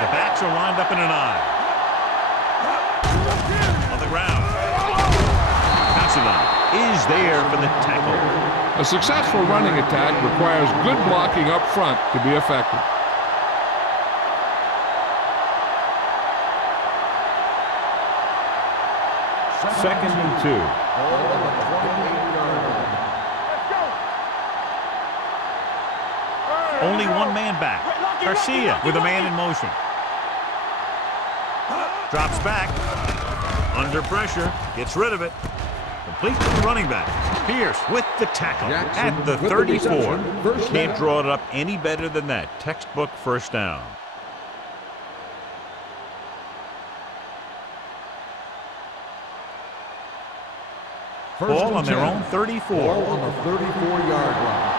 The backs are lined up in an eye. On the ground. Considine is there for the tackle. A successful running attack requires good blocking up front to be effective. Second and 2. Ball on the 28-yard line. Only one man back. Garcia with a man in motion. Drops back. Under pressure. Gets rid of it. Complete to the running back. Pierce with the tackle at the 34. Can't draw it up any better than that. Textbook first down. Ball on their own 34. Ball on the 34-yard line.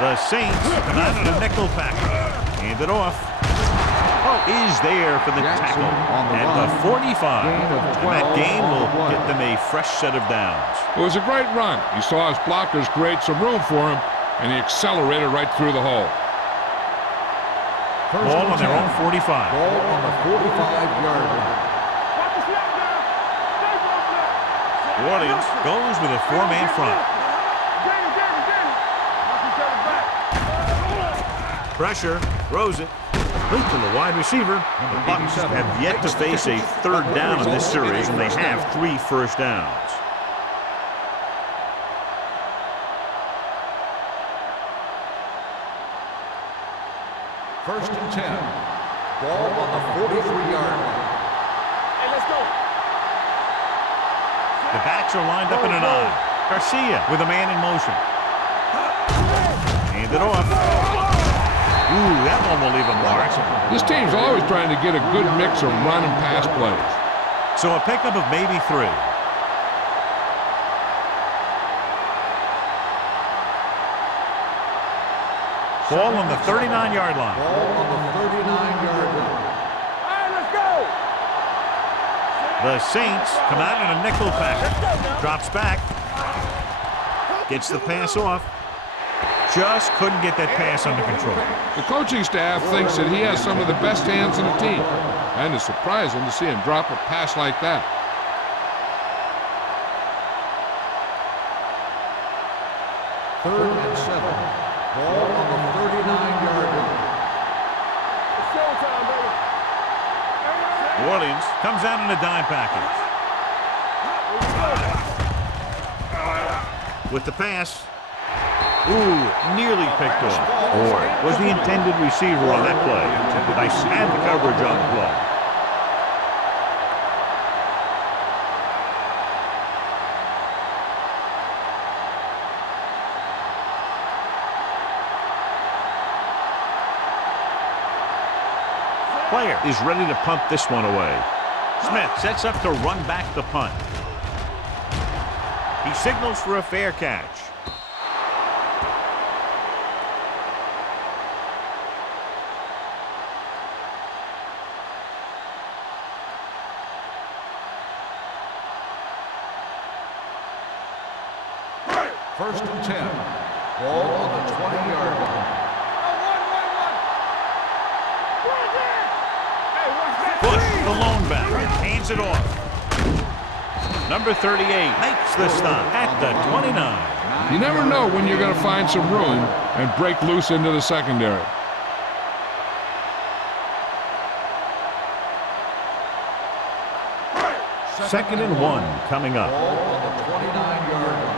The Saints come out in a nickel package. Hand it off. Is there for the tackle at the 45. And that gain will get them a fresh set of downs. It was a great run. He saw his blockers create some room for him, and he accelerated right through the hole. Ball on their own 45. Ball on the 45-yard line. Watch the snap now. Stay close now. New Orleans goes with a four-man front. Danny. Watch each other back. Pressure, throws it. Complete to the wide receiver. The Bucs have yet to face a third down in this series, and they have 3 first downs. First and 10. Ball on the 43-yard line. Hey, let's go. The backs are lined up in an I. Garcia with a man in motion. Hand it off. Ooh, that one will leave a mark. This team's always trying to get a good mix of run and pass plays. So a pickup of maybe 3. Ball on the 39-yard line. Ball on the 39-yard line. All right, let's go. The Saints come out in a nickel package. Drops back. Gets the pass off. Just couldn't get that pass under control. The coaching staff thinks that he has some of the best hands in the team, and it's surprising to see him drop a pass like that. Third and 7. Ball on the 39-yard line. It's showtime, baby. New Orleans comes out in a dime package. With the pass. Ooh, nearly picked off. Or was the intended receiver on that play. Nice and the coverage on the play. Player is ready to punt this one away. Smith sets up to run back the punt. He signals for a fair catch. First and 10. Ball on the 20-yard line. Bush, the lone back, hands it off. Number 38 makes the stop at the 29. You never know when you're going to find some room and break loose into the secondary. Second and 1 coming up. Ball on the 29-yard line.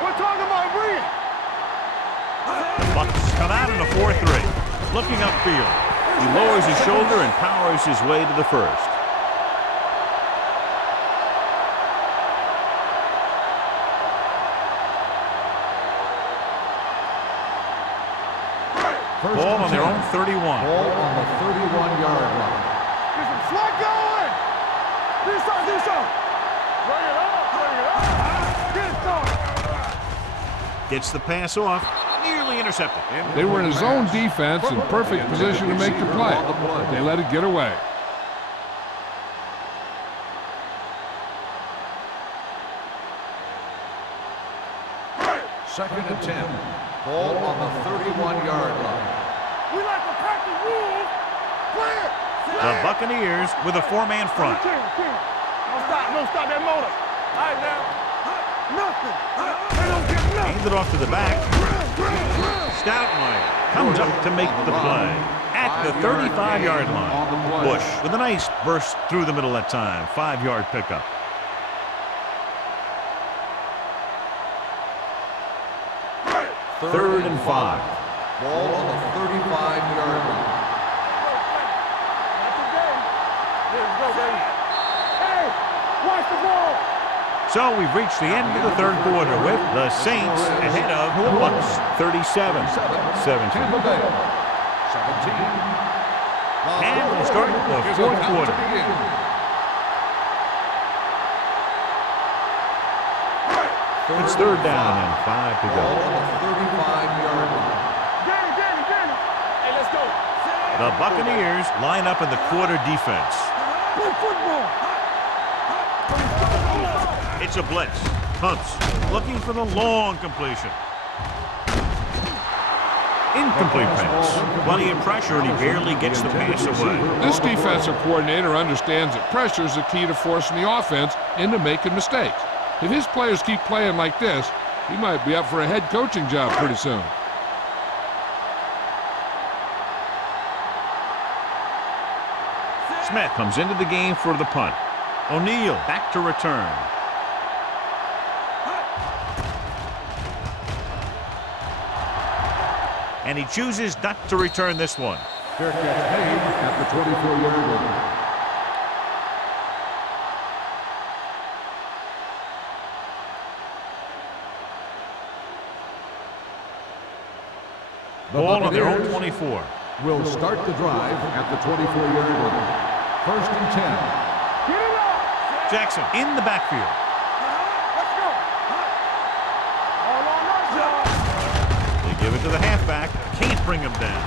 We're talking about Bree. The Bucs come out in a 4-3. Looking upfield. He lowers his shoulder and powers his way to the first. Ball on their own 31. Ball on the 31-yard line. Get some slack going. Do some. Bring it up. Get it started. Gets the pass off. Nearly intercepted. They were in a zone defense in perfect position to make the play. They let it get away. Second and 10. Ball on the 31-yard line. We like to practice rules. Clear. The Buccaneers with a 4-man front. King. Don't stop that motor. All right, now. Nothing. They don't get nothing. Hand it off to the back. Stoutmeyer comes up to make the play at the 35-yard line. Bush with a nice burst through the middle that time. 5-yard pickup. Third and 5. Ball on the 35-yard line. That's the game. Let's go, baby. Hey, watch the ball. So we've reached the end of the third quarter with the Saints ahead of the Bucs 37-17. Tampa Bay, 17. And we'll start the fourth quarter. It's third down and 5 to go. Ball on the 35-yard line. Danny. Hey, let's go. The Buccaneers line up in the quarter defense. Play football. It's a blitz. Hunts looking for the long completion. Incomplete pass. Plenty of pressure, and he barely gets the pass away. This defensive coordinator understands that pressure is the key to forcing the offense into making mistakes. If his players keep playing like this, he might be up for a head coaching job pretty soon. Smith comes into the game for the punt. O'Neal back to return. And he chooses not to return this one. Fair catch made at the 24-yard line. Ball on their own 24. Will start the drive at the 24-yard line. First and 10. Get it up. Jackson in the backfield. Let's go. All on us, y'all. They give it to the halfback. Can't bring him down.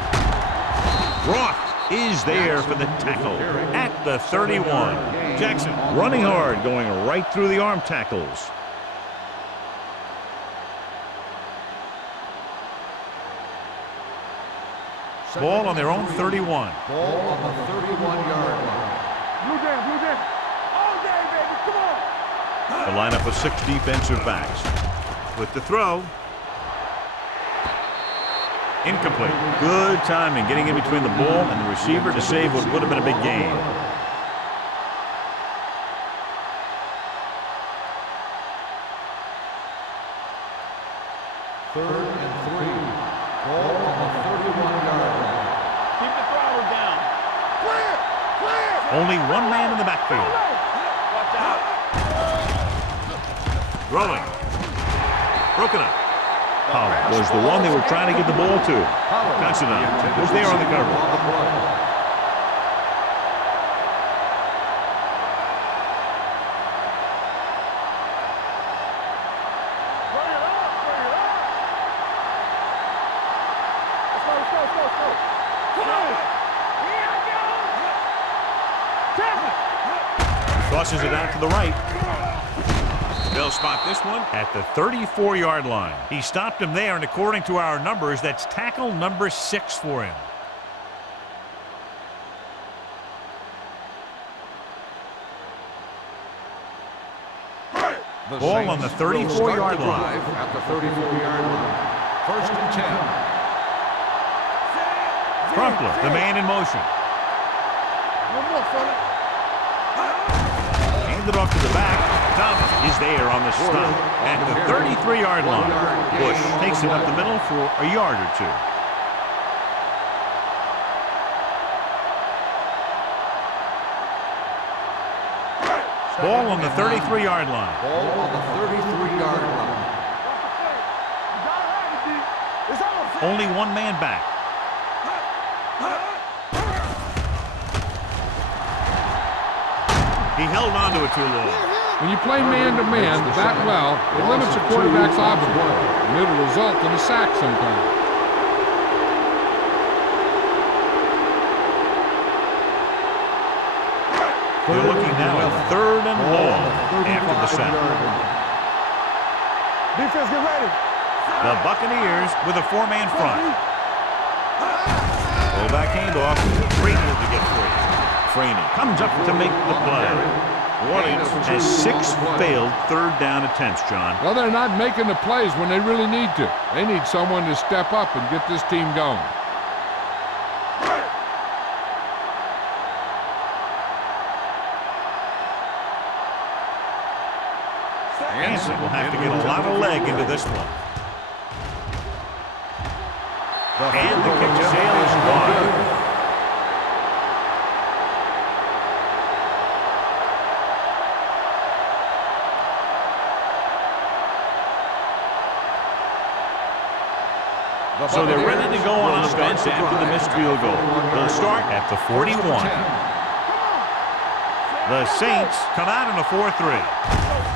Roth is there for the tackle at the 31. Jackson running hard, going right through the arm tackles. Ball on their own 31. Ball on the 31-yard line. Blue jam. All day, baby. Come on. The lineup of 6 defensive backs. With the throw. Incomplete. Good timing getting in between the ball and the receiver to save what would have been a big gain. Third and 3. Ball on the 31-yard line. Keep the throttle down. Clear. Only one man in the backfield. Watch out. Throwing. Broken up. Pollard was the one they were trying to get the ball to. Considine was there on the cover. Bring it up. Let's go. Come on. Here I go. Tackle. Tosses it out to the right. They'll spot this one at the 34-yard line. He stopped him there, and according to our numbers, that's tackle number 6 for him. Ball on the 34-yard line. At the 34-yard line. First and 10. Crumpler, the man in motion. One more, fella. Handed off to the back. Thomas is there on the stop at the 33-yard line. Bush takes it up the middle for a yard or two. Ball on the 33-yard line. Ball on the 33-yard line. You gotta have it, D. It's on. Only one man back. He held on to it too long. When you play man-to-man that well, it limits a quarterback's options, and it'll result in a sack sometimes. They're looking now at 3rd and long after the sack. Defense, get ready. The Buccaneers with a 4-man front. Fullback handoff. Freeney to get free. Freeney comes up to make the play. New Orleans has 6 failed 3rd down attempts, John. Well, they're not making the plays when they really need to. They need someone to step up and get this team going. Hansen will have to get a lot of leg into this one. And the kick to sail is gone. So they're ready to go on offense after the missed field goal. They'll start at the 41. The Saints come out in a 4-3.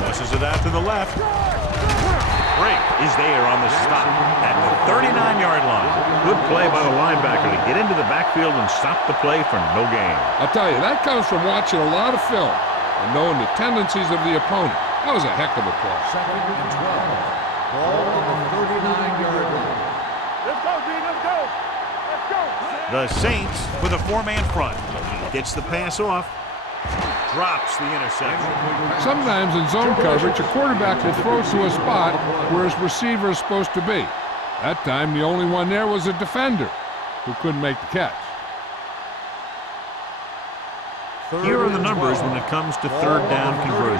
Pushes it out to the left. Brake is there on the stop at the 39-yard line. Good play by the linebacker to get into the backfield and stop the play for no gain. I'll tell you, that comes from watching a lot of film and knowing the tendencies of the opponent. That was a heck of a play. Second and 12. Ball on the 39-yard line. Let's go, D. Let's go. The Saints with a 4-man front. Gets the pass off. Drops the interception. Sometimes in zone coverage, a quarterback will throw to a spot where his receiver is supposed to be. That time, the only one there was a defender who couldn't make the catch. Here are the numbers when it comes to third down conversions.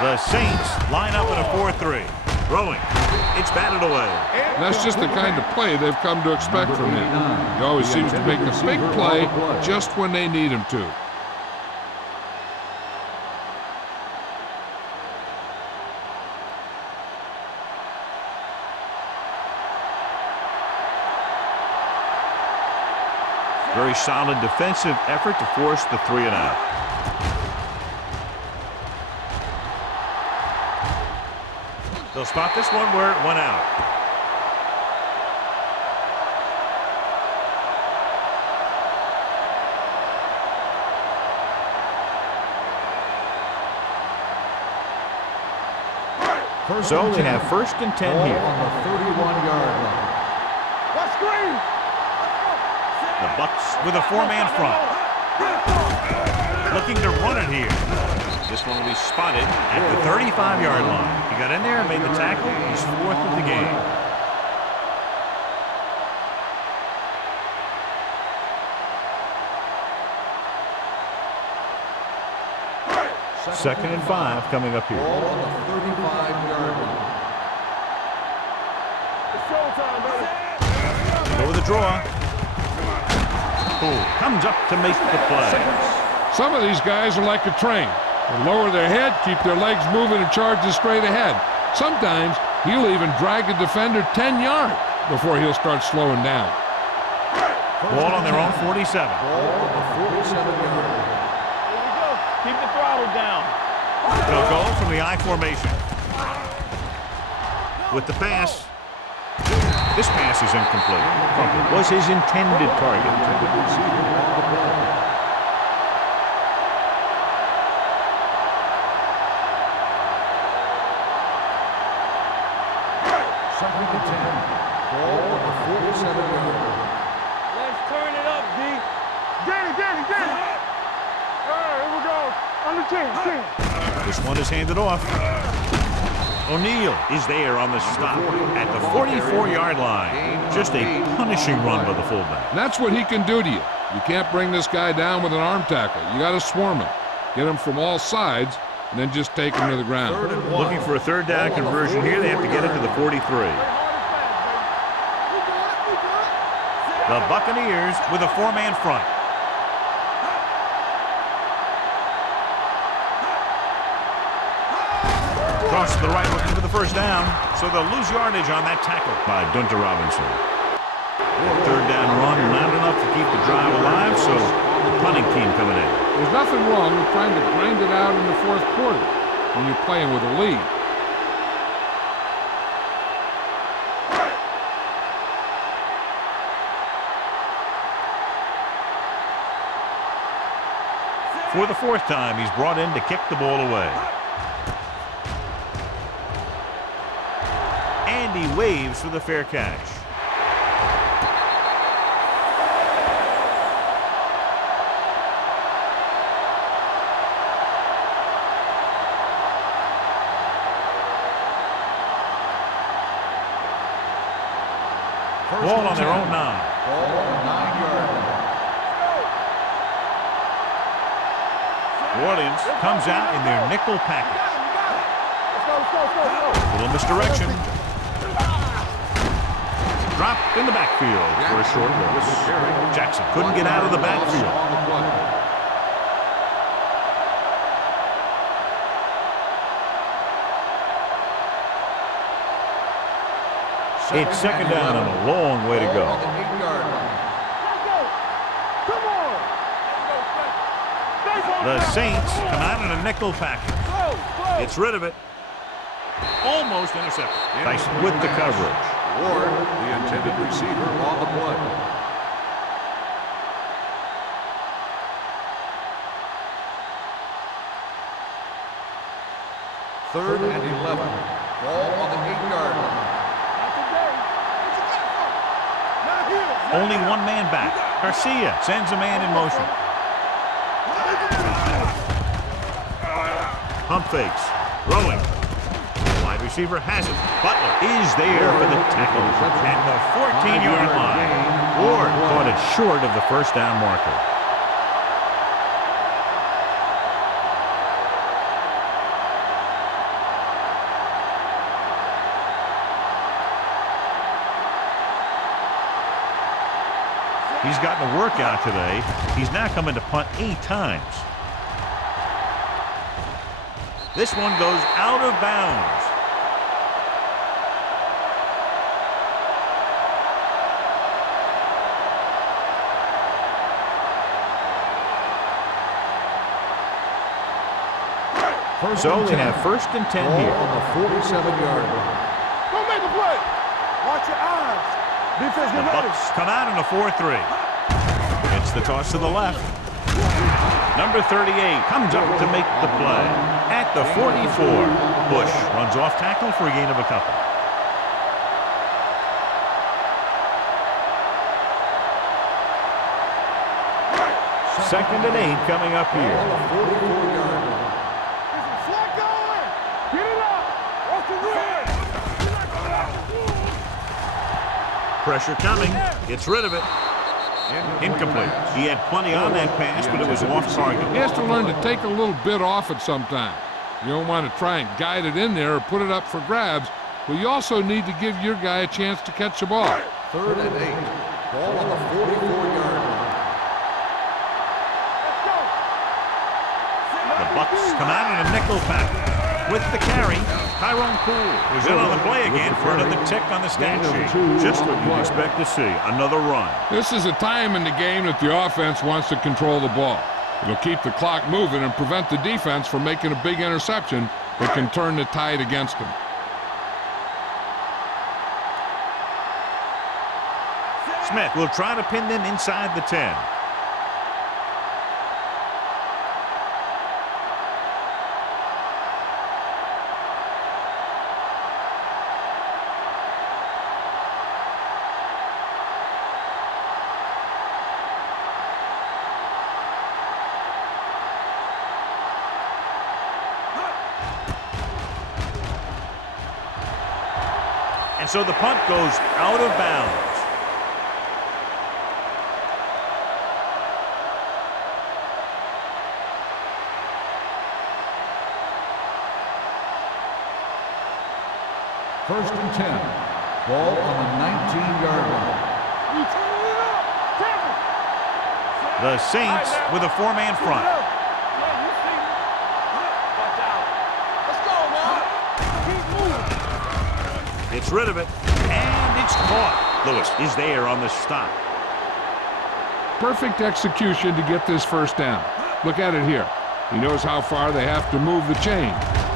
The Saints line up in a 4-3. Throwing. It's batted away. That's just the kind of play they've come to expect from him. He always seems to make a big play just when they need him to. Very solid defensive effort to force the 3-and-out. They'll spot this one where it went out. So they have 1st and 10 here. On the 31-yard line. Let's screen. The Bucks with a 4-man front. Looking to run it here. This one will be spotted at the 35-yard line. He got in there and made the tackle. He's 4th of the game. Second and 5 coming up here. Ball on the 35-yard line. It's showtime, baby. Go with the draw. Comes up to make the play. Some of these guys are like a train. They lower their head, keep their legs moving, and charge straight ahead. Sometimes he'll even drag a defender 10 yards before he'll start slowing down. Ball on their own 47. Ball on the 47-yard line. Here we go. Keep the throttle down. They'll go from the I formation. With the pass. This pass is incomplete. Crumpet was his intended target. Second and 10. Ball on the 47-yard line. Let's turn it up, D. Danny. All right, here we go. Under 10. This one is handed off. O'Neal is there on the stop at the 44-yard line. Just a punishing run by the fullback. And that's what he can do to you. You can't bring this guy down with an arm tackle. You got to swarm him. Get him from all sides, and then just take him to the ground. Looking for a third down conversion here. They have to get it to the 43. The Buccaneers with a 4-man front. Cross to the right looking for the first down. So they'll lose yardage on that tackle by Dunter Robinson. Third down run, not enough to keep the drive alive, so the punting team coming in. There's nothing wrong with trying to grind it out in the 4th quarter when you're playing with a lead. For the 4th time, he's brought in to kick the ball away. And he waves for the fair catch. Ball on their own 9. Ball on the 9-yard line. New Orleans comes out in their nickel package. Let's go. Little misdirection. Dropped in the backfield for a short loss. Jackson couldn't get out of the backfield. It's second down and a long way to go. On the 8-yard line. Come on. The Saints come out in a nickel package. Gets rid of it. Almost intercepted. Tyson with the coverage. Ward, the intended receiver, on the play. Third and 11. Ball on the 8-yard line. Only one man back. Garcia sends a man in motion. Pump fakes. Throwing. Wide receiver has it. Butler is there for the tackle at the 14-yard line. Ward caught it short of the first down marker. He's gotten a workout today. He's now coming to punt 8 times. This one goes out of bounds. So we have 1st and 10 here. On the 47-yard line. Don't make a play. Watch your eyes. Defense, The get ready. Bucs come out in a 4-3. It's the toss to the left. Number 38 comes up to make the play. At the 44, Bush runs off tackle for a gain of a couple. Second and 8 coming up here. On the 44-yard line. Slot going. Get it up. Watch the run. Pressure coming. Gets rid of it. Incomplete. He had plenty on that pass, but it was off target. He has to learn to take a little bit off it sometime. You don't want to try and guide it in there or put it up for grabs, but you also need to give your guy a chance to catch the ball. 3rd and 8. Ball on the 44-yard line. The Bucs come out in a nickel pack. With the carry, Tyrone Poole was in on the play again for another tick on the stat sheet. Just what you'd expect to see, another run. This is a time in the game that the offense wants to control the ball. It'll keep the clock moving and prevent the defense from making a big interception that can turn the tide against them. Smith will try to pin them inside the 10. And so the punt goes out of bounds. First and 10. Ball on the 19-yard line. You turning it up. Tackle. The Saints with a 4-man front. Yeah, you see me. Watch out. Let's go, man. Keep moving. Gets rid of it, and it's caught. Lewis is there on the stop. Perfect execution to get this first down. Look at it here. He knows how far they have to move the chain,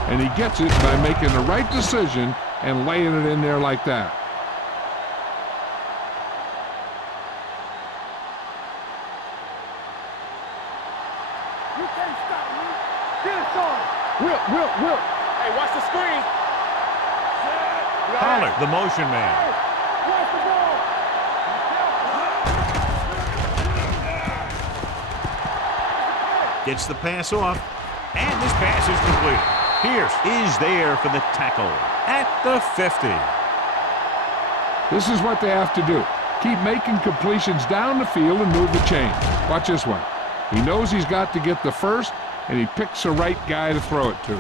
and he gets it by making the right decision and laying it in there like that. You can't stop me. Get it started. Whip. Hey, watch the screen. Pollard, the motion man. Watch the ball. Gets the pass off, and this pass is completed. Pierce is there for the tackle at the 50. This is what they have to do. Keep making completions down the field and move the chain. Watch this one. He knows he's got to get the first, and he picks the right guy to throw it to.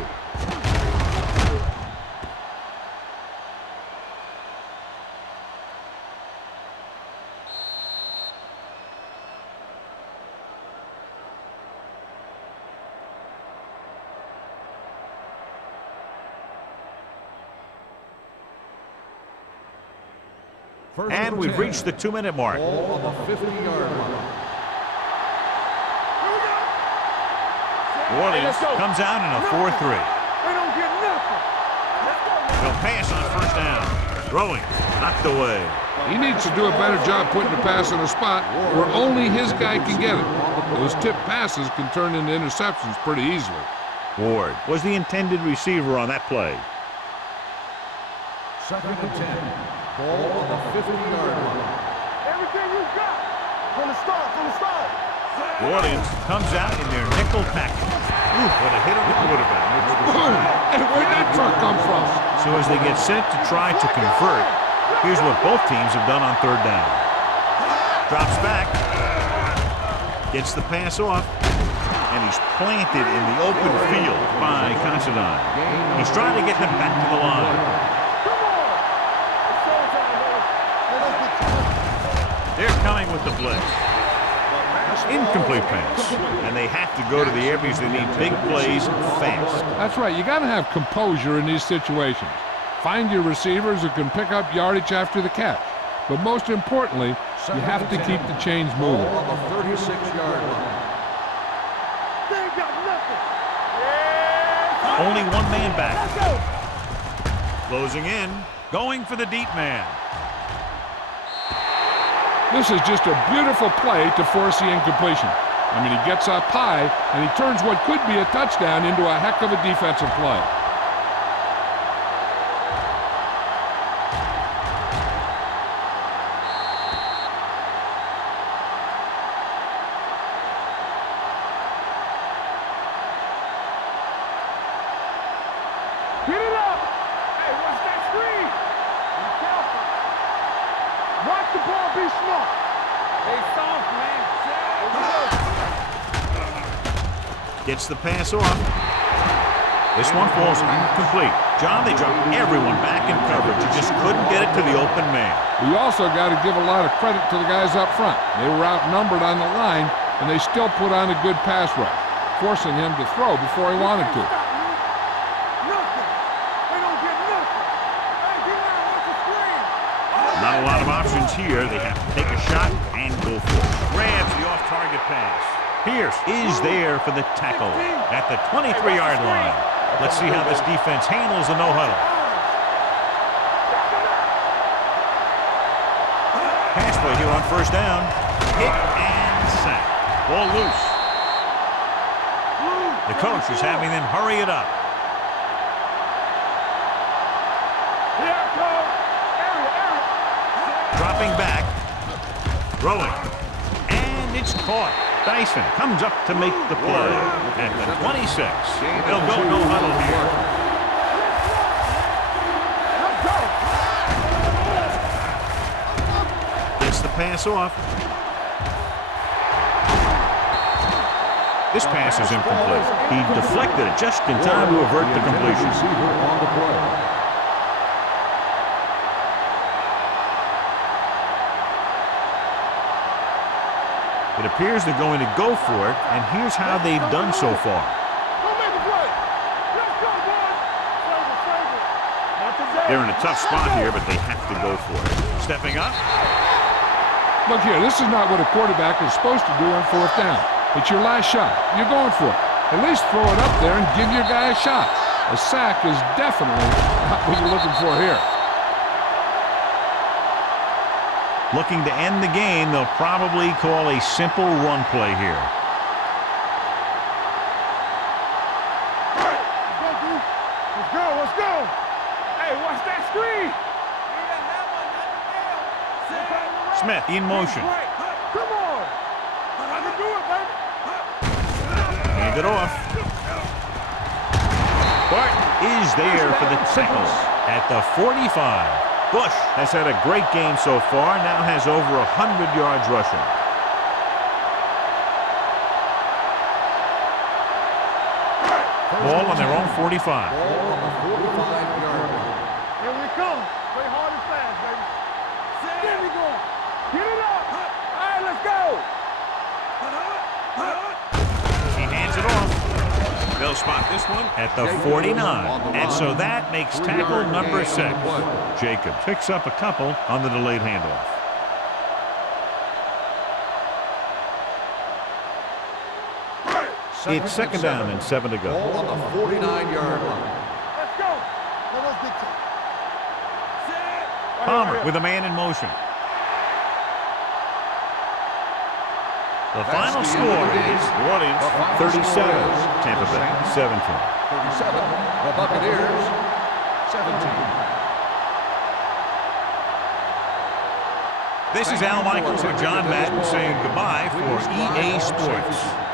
And we've reached the 2-minute mark. Ball on the 50-yard line. New Orleans comes out in a 4-3. They don't get nothing. They'll pass on first down. Throwing, knocked away. He needs to do a better job putting the pass in a spot where only his guy can get it. Those tip passes can turn into interceptions pretty easily. Ward was the intended receiver on that play. Second and 10. Ball on the 50-yard line. Everything you New Orleans comes out in their nickel package. Ooh, what a hit on the quarterback. Boom! And where'd that truck come from? So as they get set to try to convert, here's what both teams have done on third down. Drops back. Gets the pass off. And he's planted in the open field by Considine. He's trying to get them back to the line. They're coming with the blitz. Incomplete pass. And they have to go to the air because they need big plays fast. That's right. You got to have composure in these situations. Find your receivers who can pick up yardage after the catch. But most importantly, you have to keep the chains moving. On the 36-yard line. They ain't got nothing. Only one man back. Closing in. Going for the deep man. This is just a beautiful play to force the incompletion. I mean, he gets up high, and he turns what could be a touchdown into a heck of a defensive play. Get it up. Hey, watch that screen. Be careful. Watch the ball, be smart. They soft, man. Gets the pass off. This one falls incomplete. John, they dropped everyone back in coverage. You just couldn't get it to the open man. We also got to give a lot of credit to the guys up front. They were outnumbered on the line, and they still put on a good pass rush, forcing him to throw before he wanted to. Nothing. They don't get nothing. Hey, get out. Watch the screen. Not a lot of options here. They have to take a shot and go for it. Grabs the off-target pass. Pierce is there for the tackle at the 23-yard line. Let's see how this defense handles the no-huddle. Pass play here on first down. Hit and sack. Ball loose. The coach is having them hurry it up. Here I come. Area. Dropping back. Throwing. And it's caught. Dyson comes up to make the play at the 26. They'll go no huddle here. Gets the pass off. This pass is incomplete. He deflected it just in time to avert the completion. Receiver on the play. It appears they're going to go for it, and here's how they've done so far. Don't make a play. Let's go, boys. Save it. Not today. They're in a tough spot here, but they have to go for it. Stepping up. Look here, this is not what a quarterback is supposed to do on fourth down. It's your last shot. You're going for it. At least throw it up there and give your guy a shot. A sack is definitely not what you're looking for here. Looking to end the game, they'll probably call a simple run play here. Let's go, dude. Let's go. Let's go. Hey, watch that screen. Smith in motion. Come on. I can do it, baby. Hand it off. Barton is there for the tackle at the 45. Bush has had a great game so far, now has over 100 yards rushing. Ball on their own 45. Ball on the 45-yard line. Here we come. Play hard and fast, baby. There we go. Get it up. All right, let's go. He hands it off. They'll spot this one at the 49. And so that makes tackle number 6. Jacob picks up a couple on the delayed handoff. It's second down and 7 to go. Ball on the 49-yard line. Let's go. Let us dictate. Palmer with a man in motion. The final score is New Orleans 37, Tampa Bay 17. 37, the Buccaneers 17. This is Al Michaels and John Madden saying goodbye for EA Sports.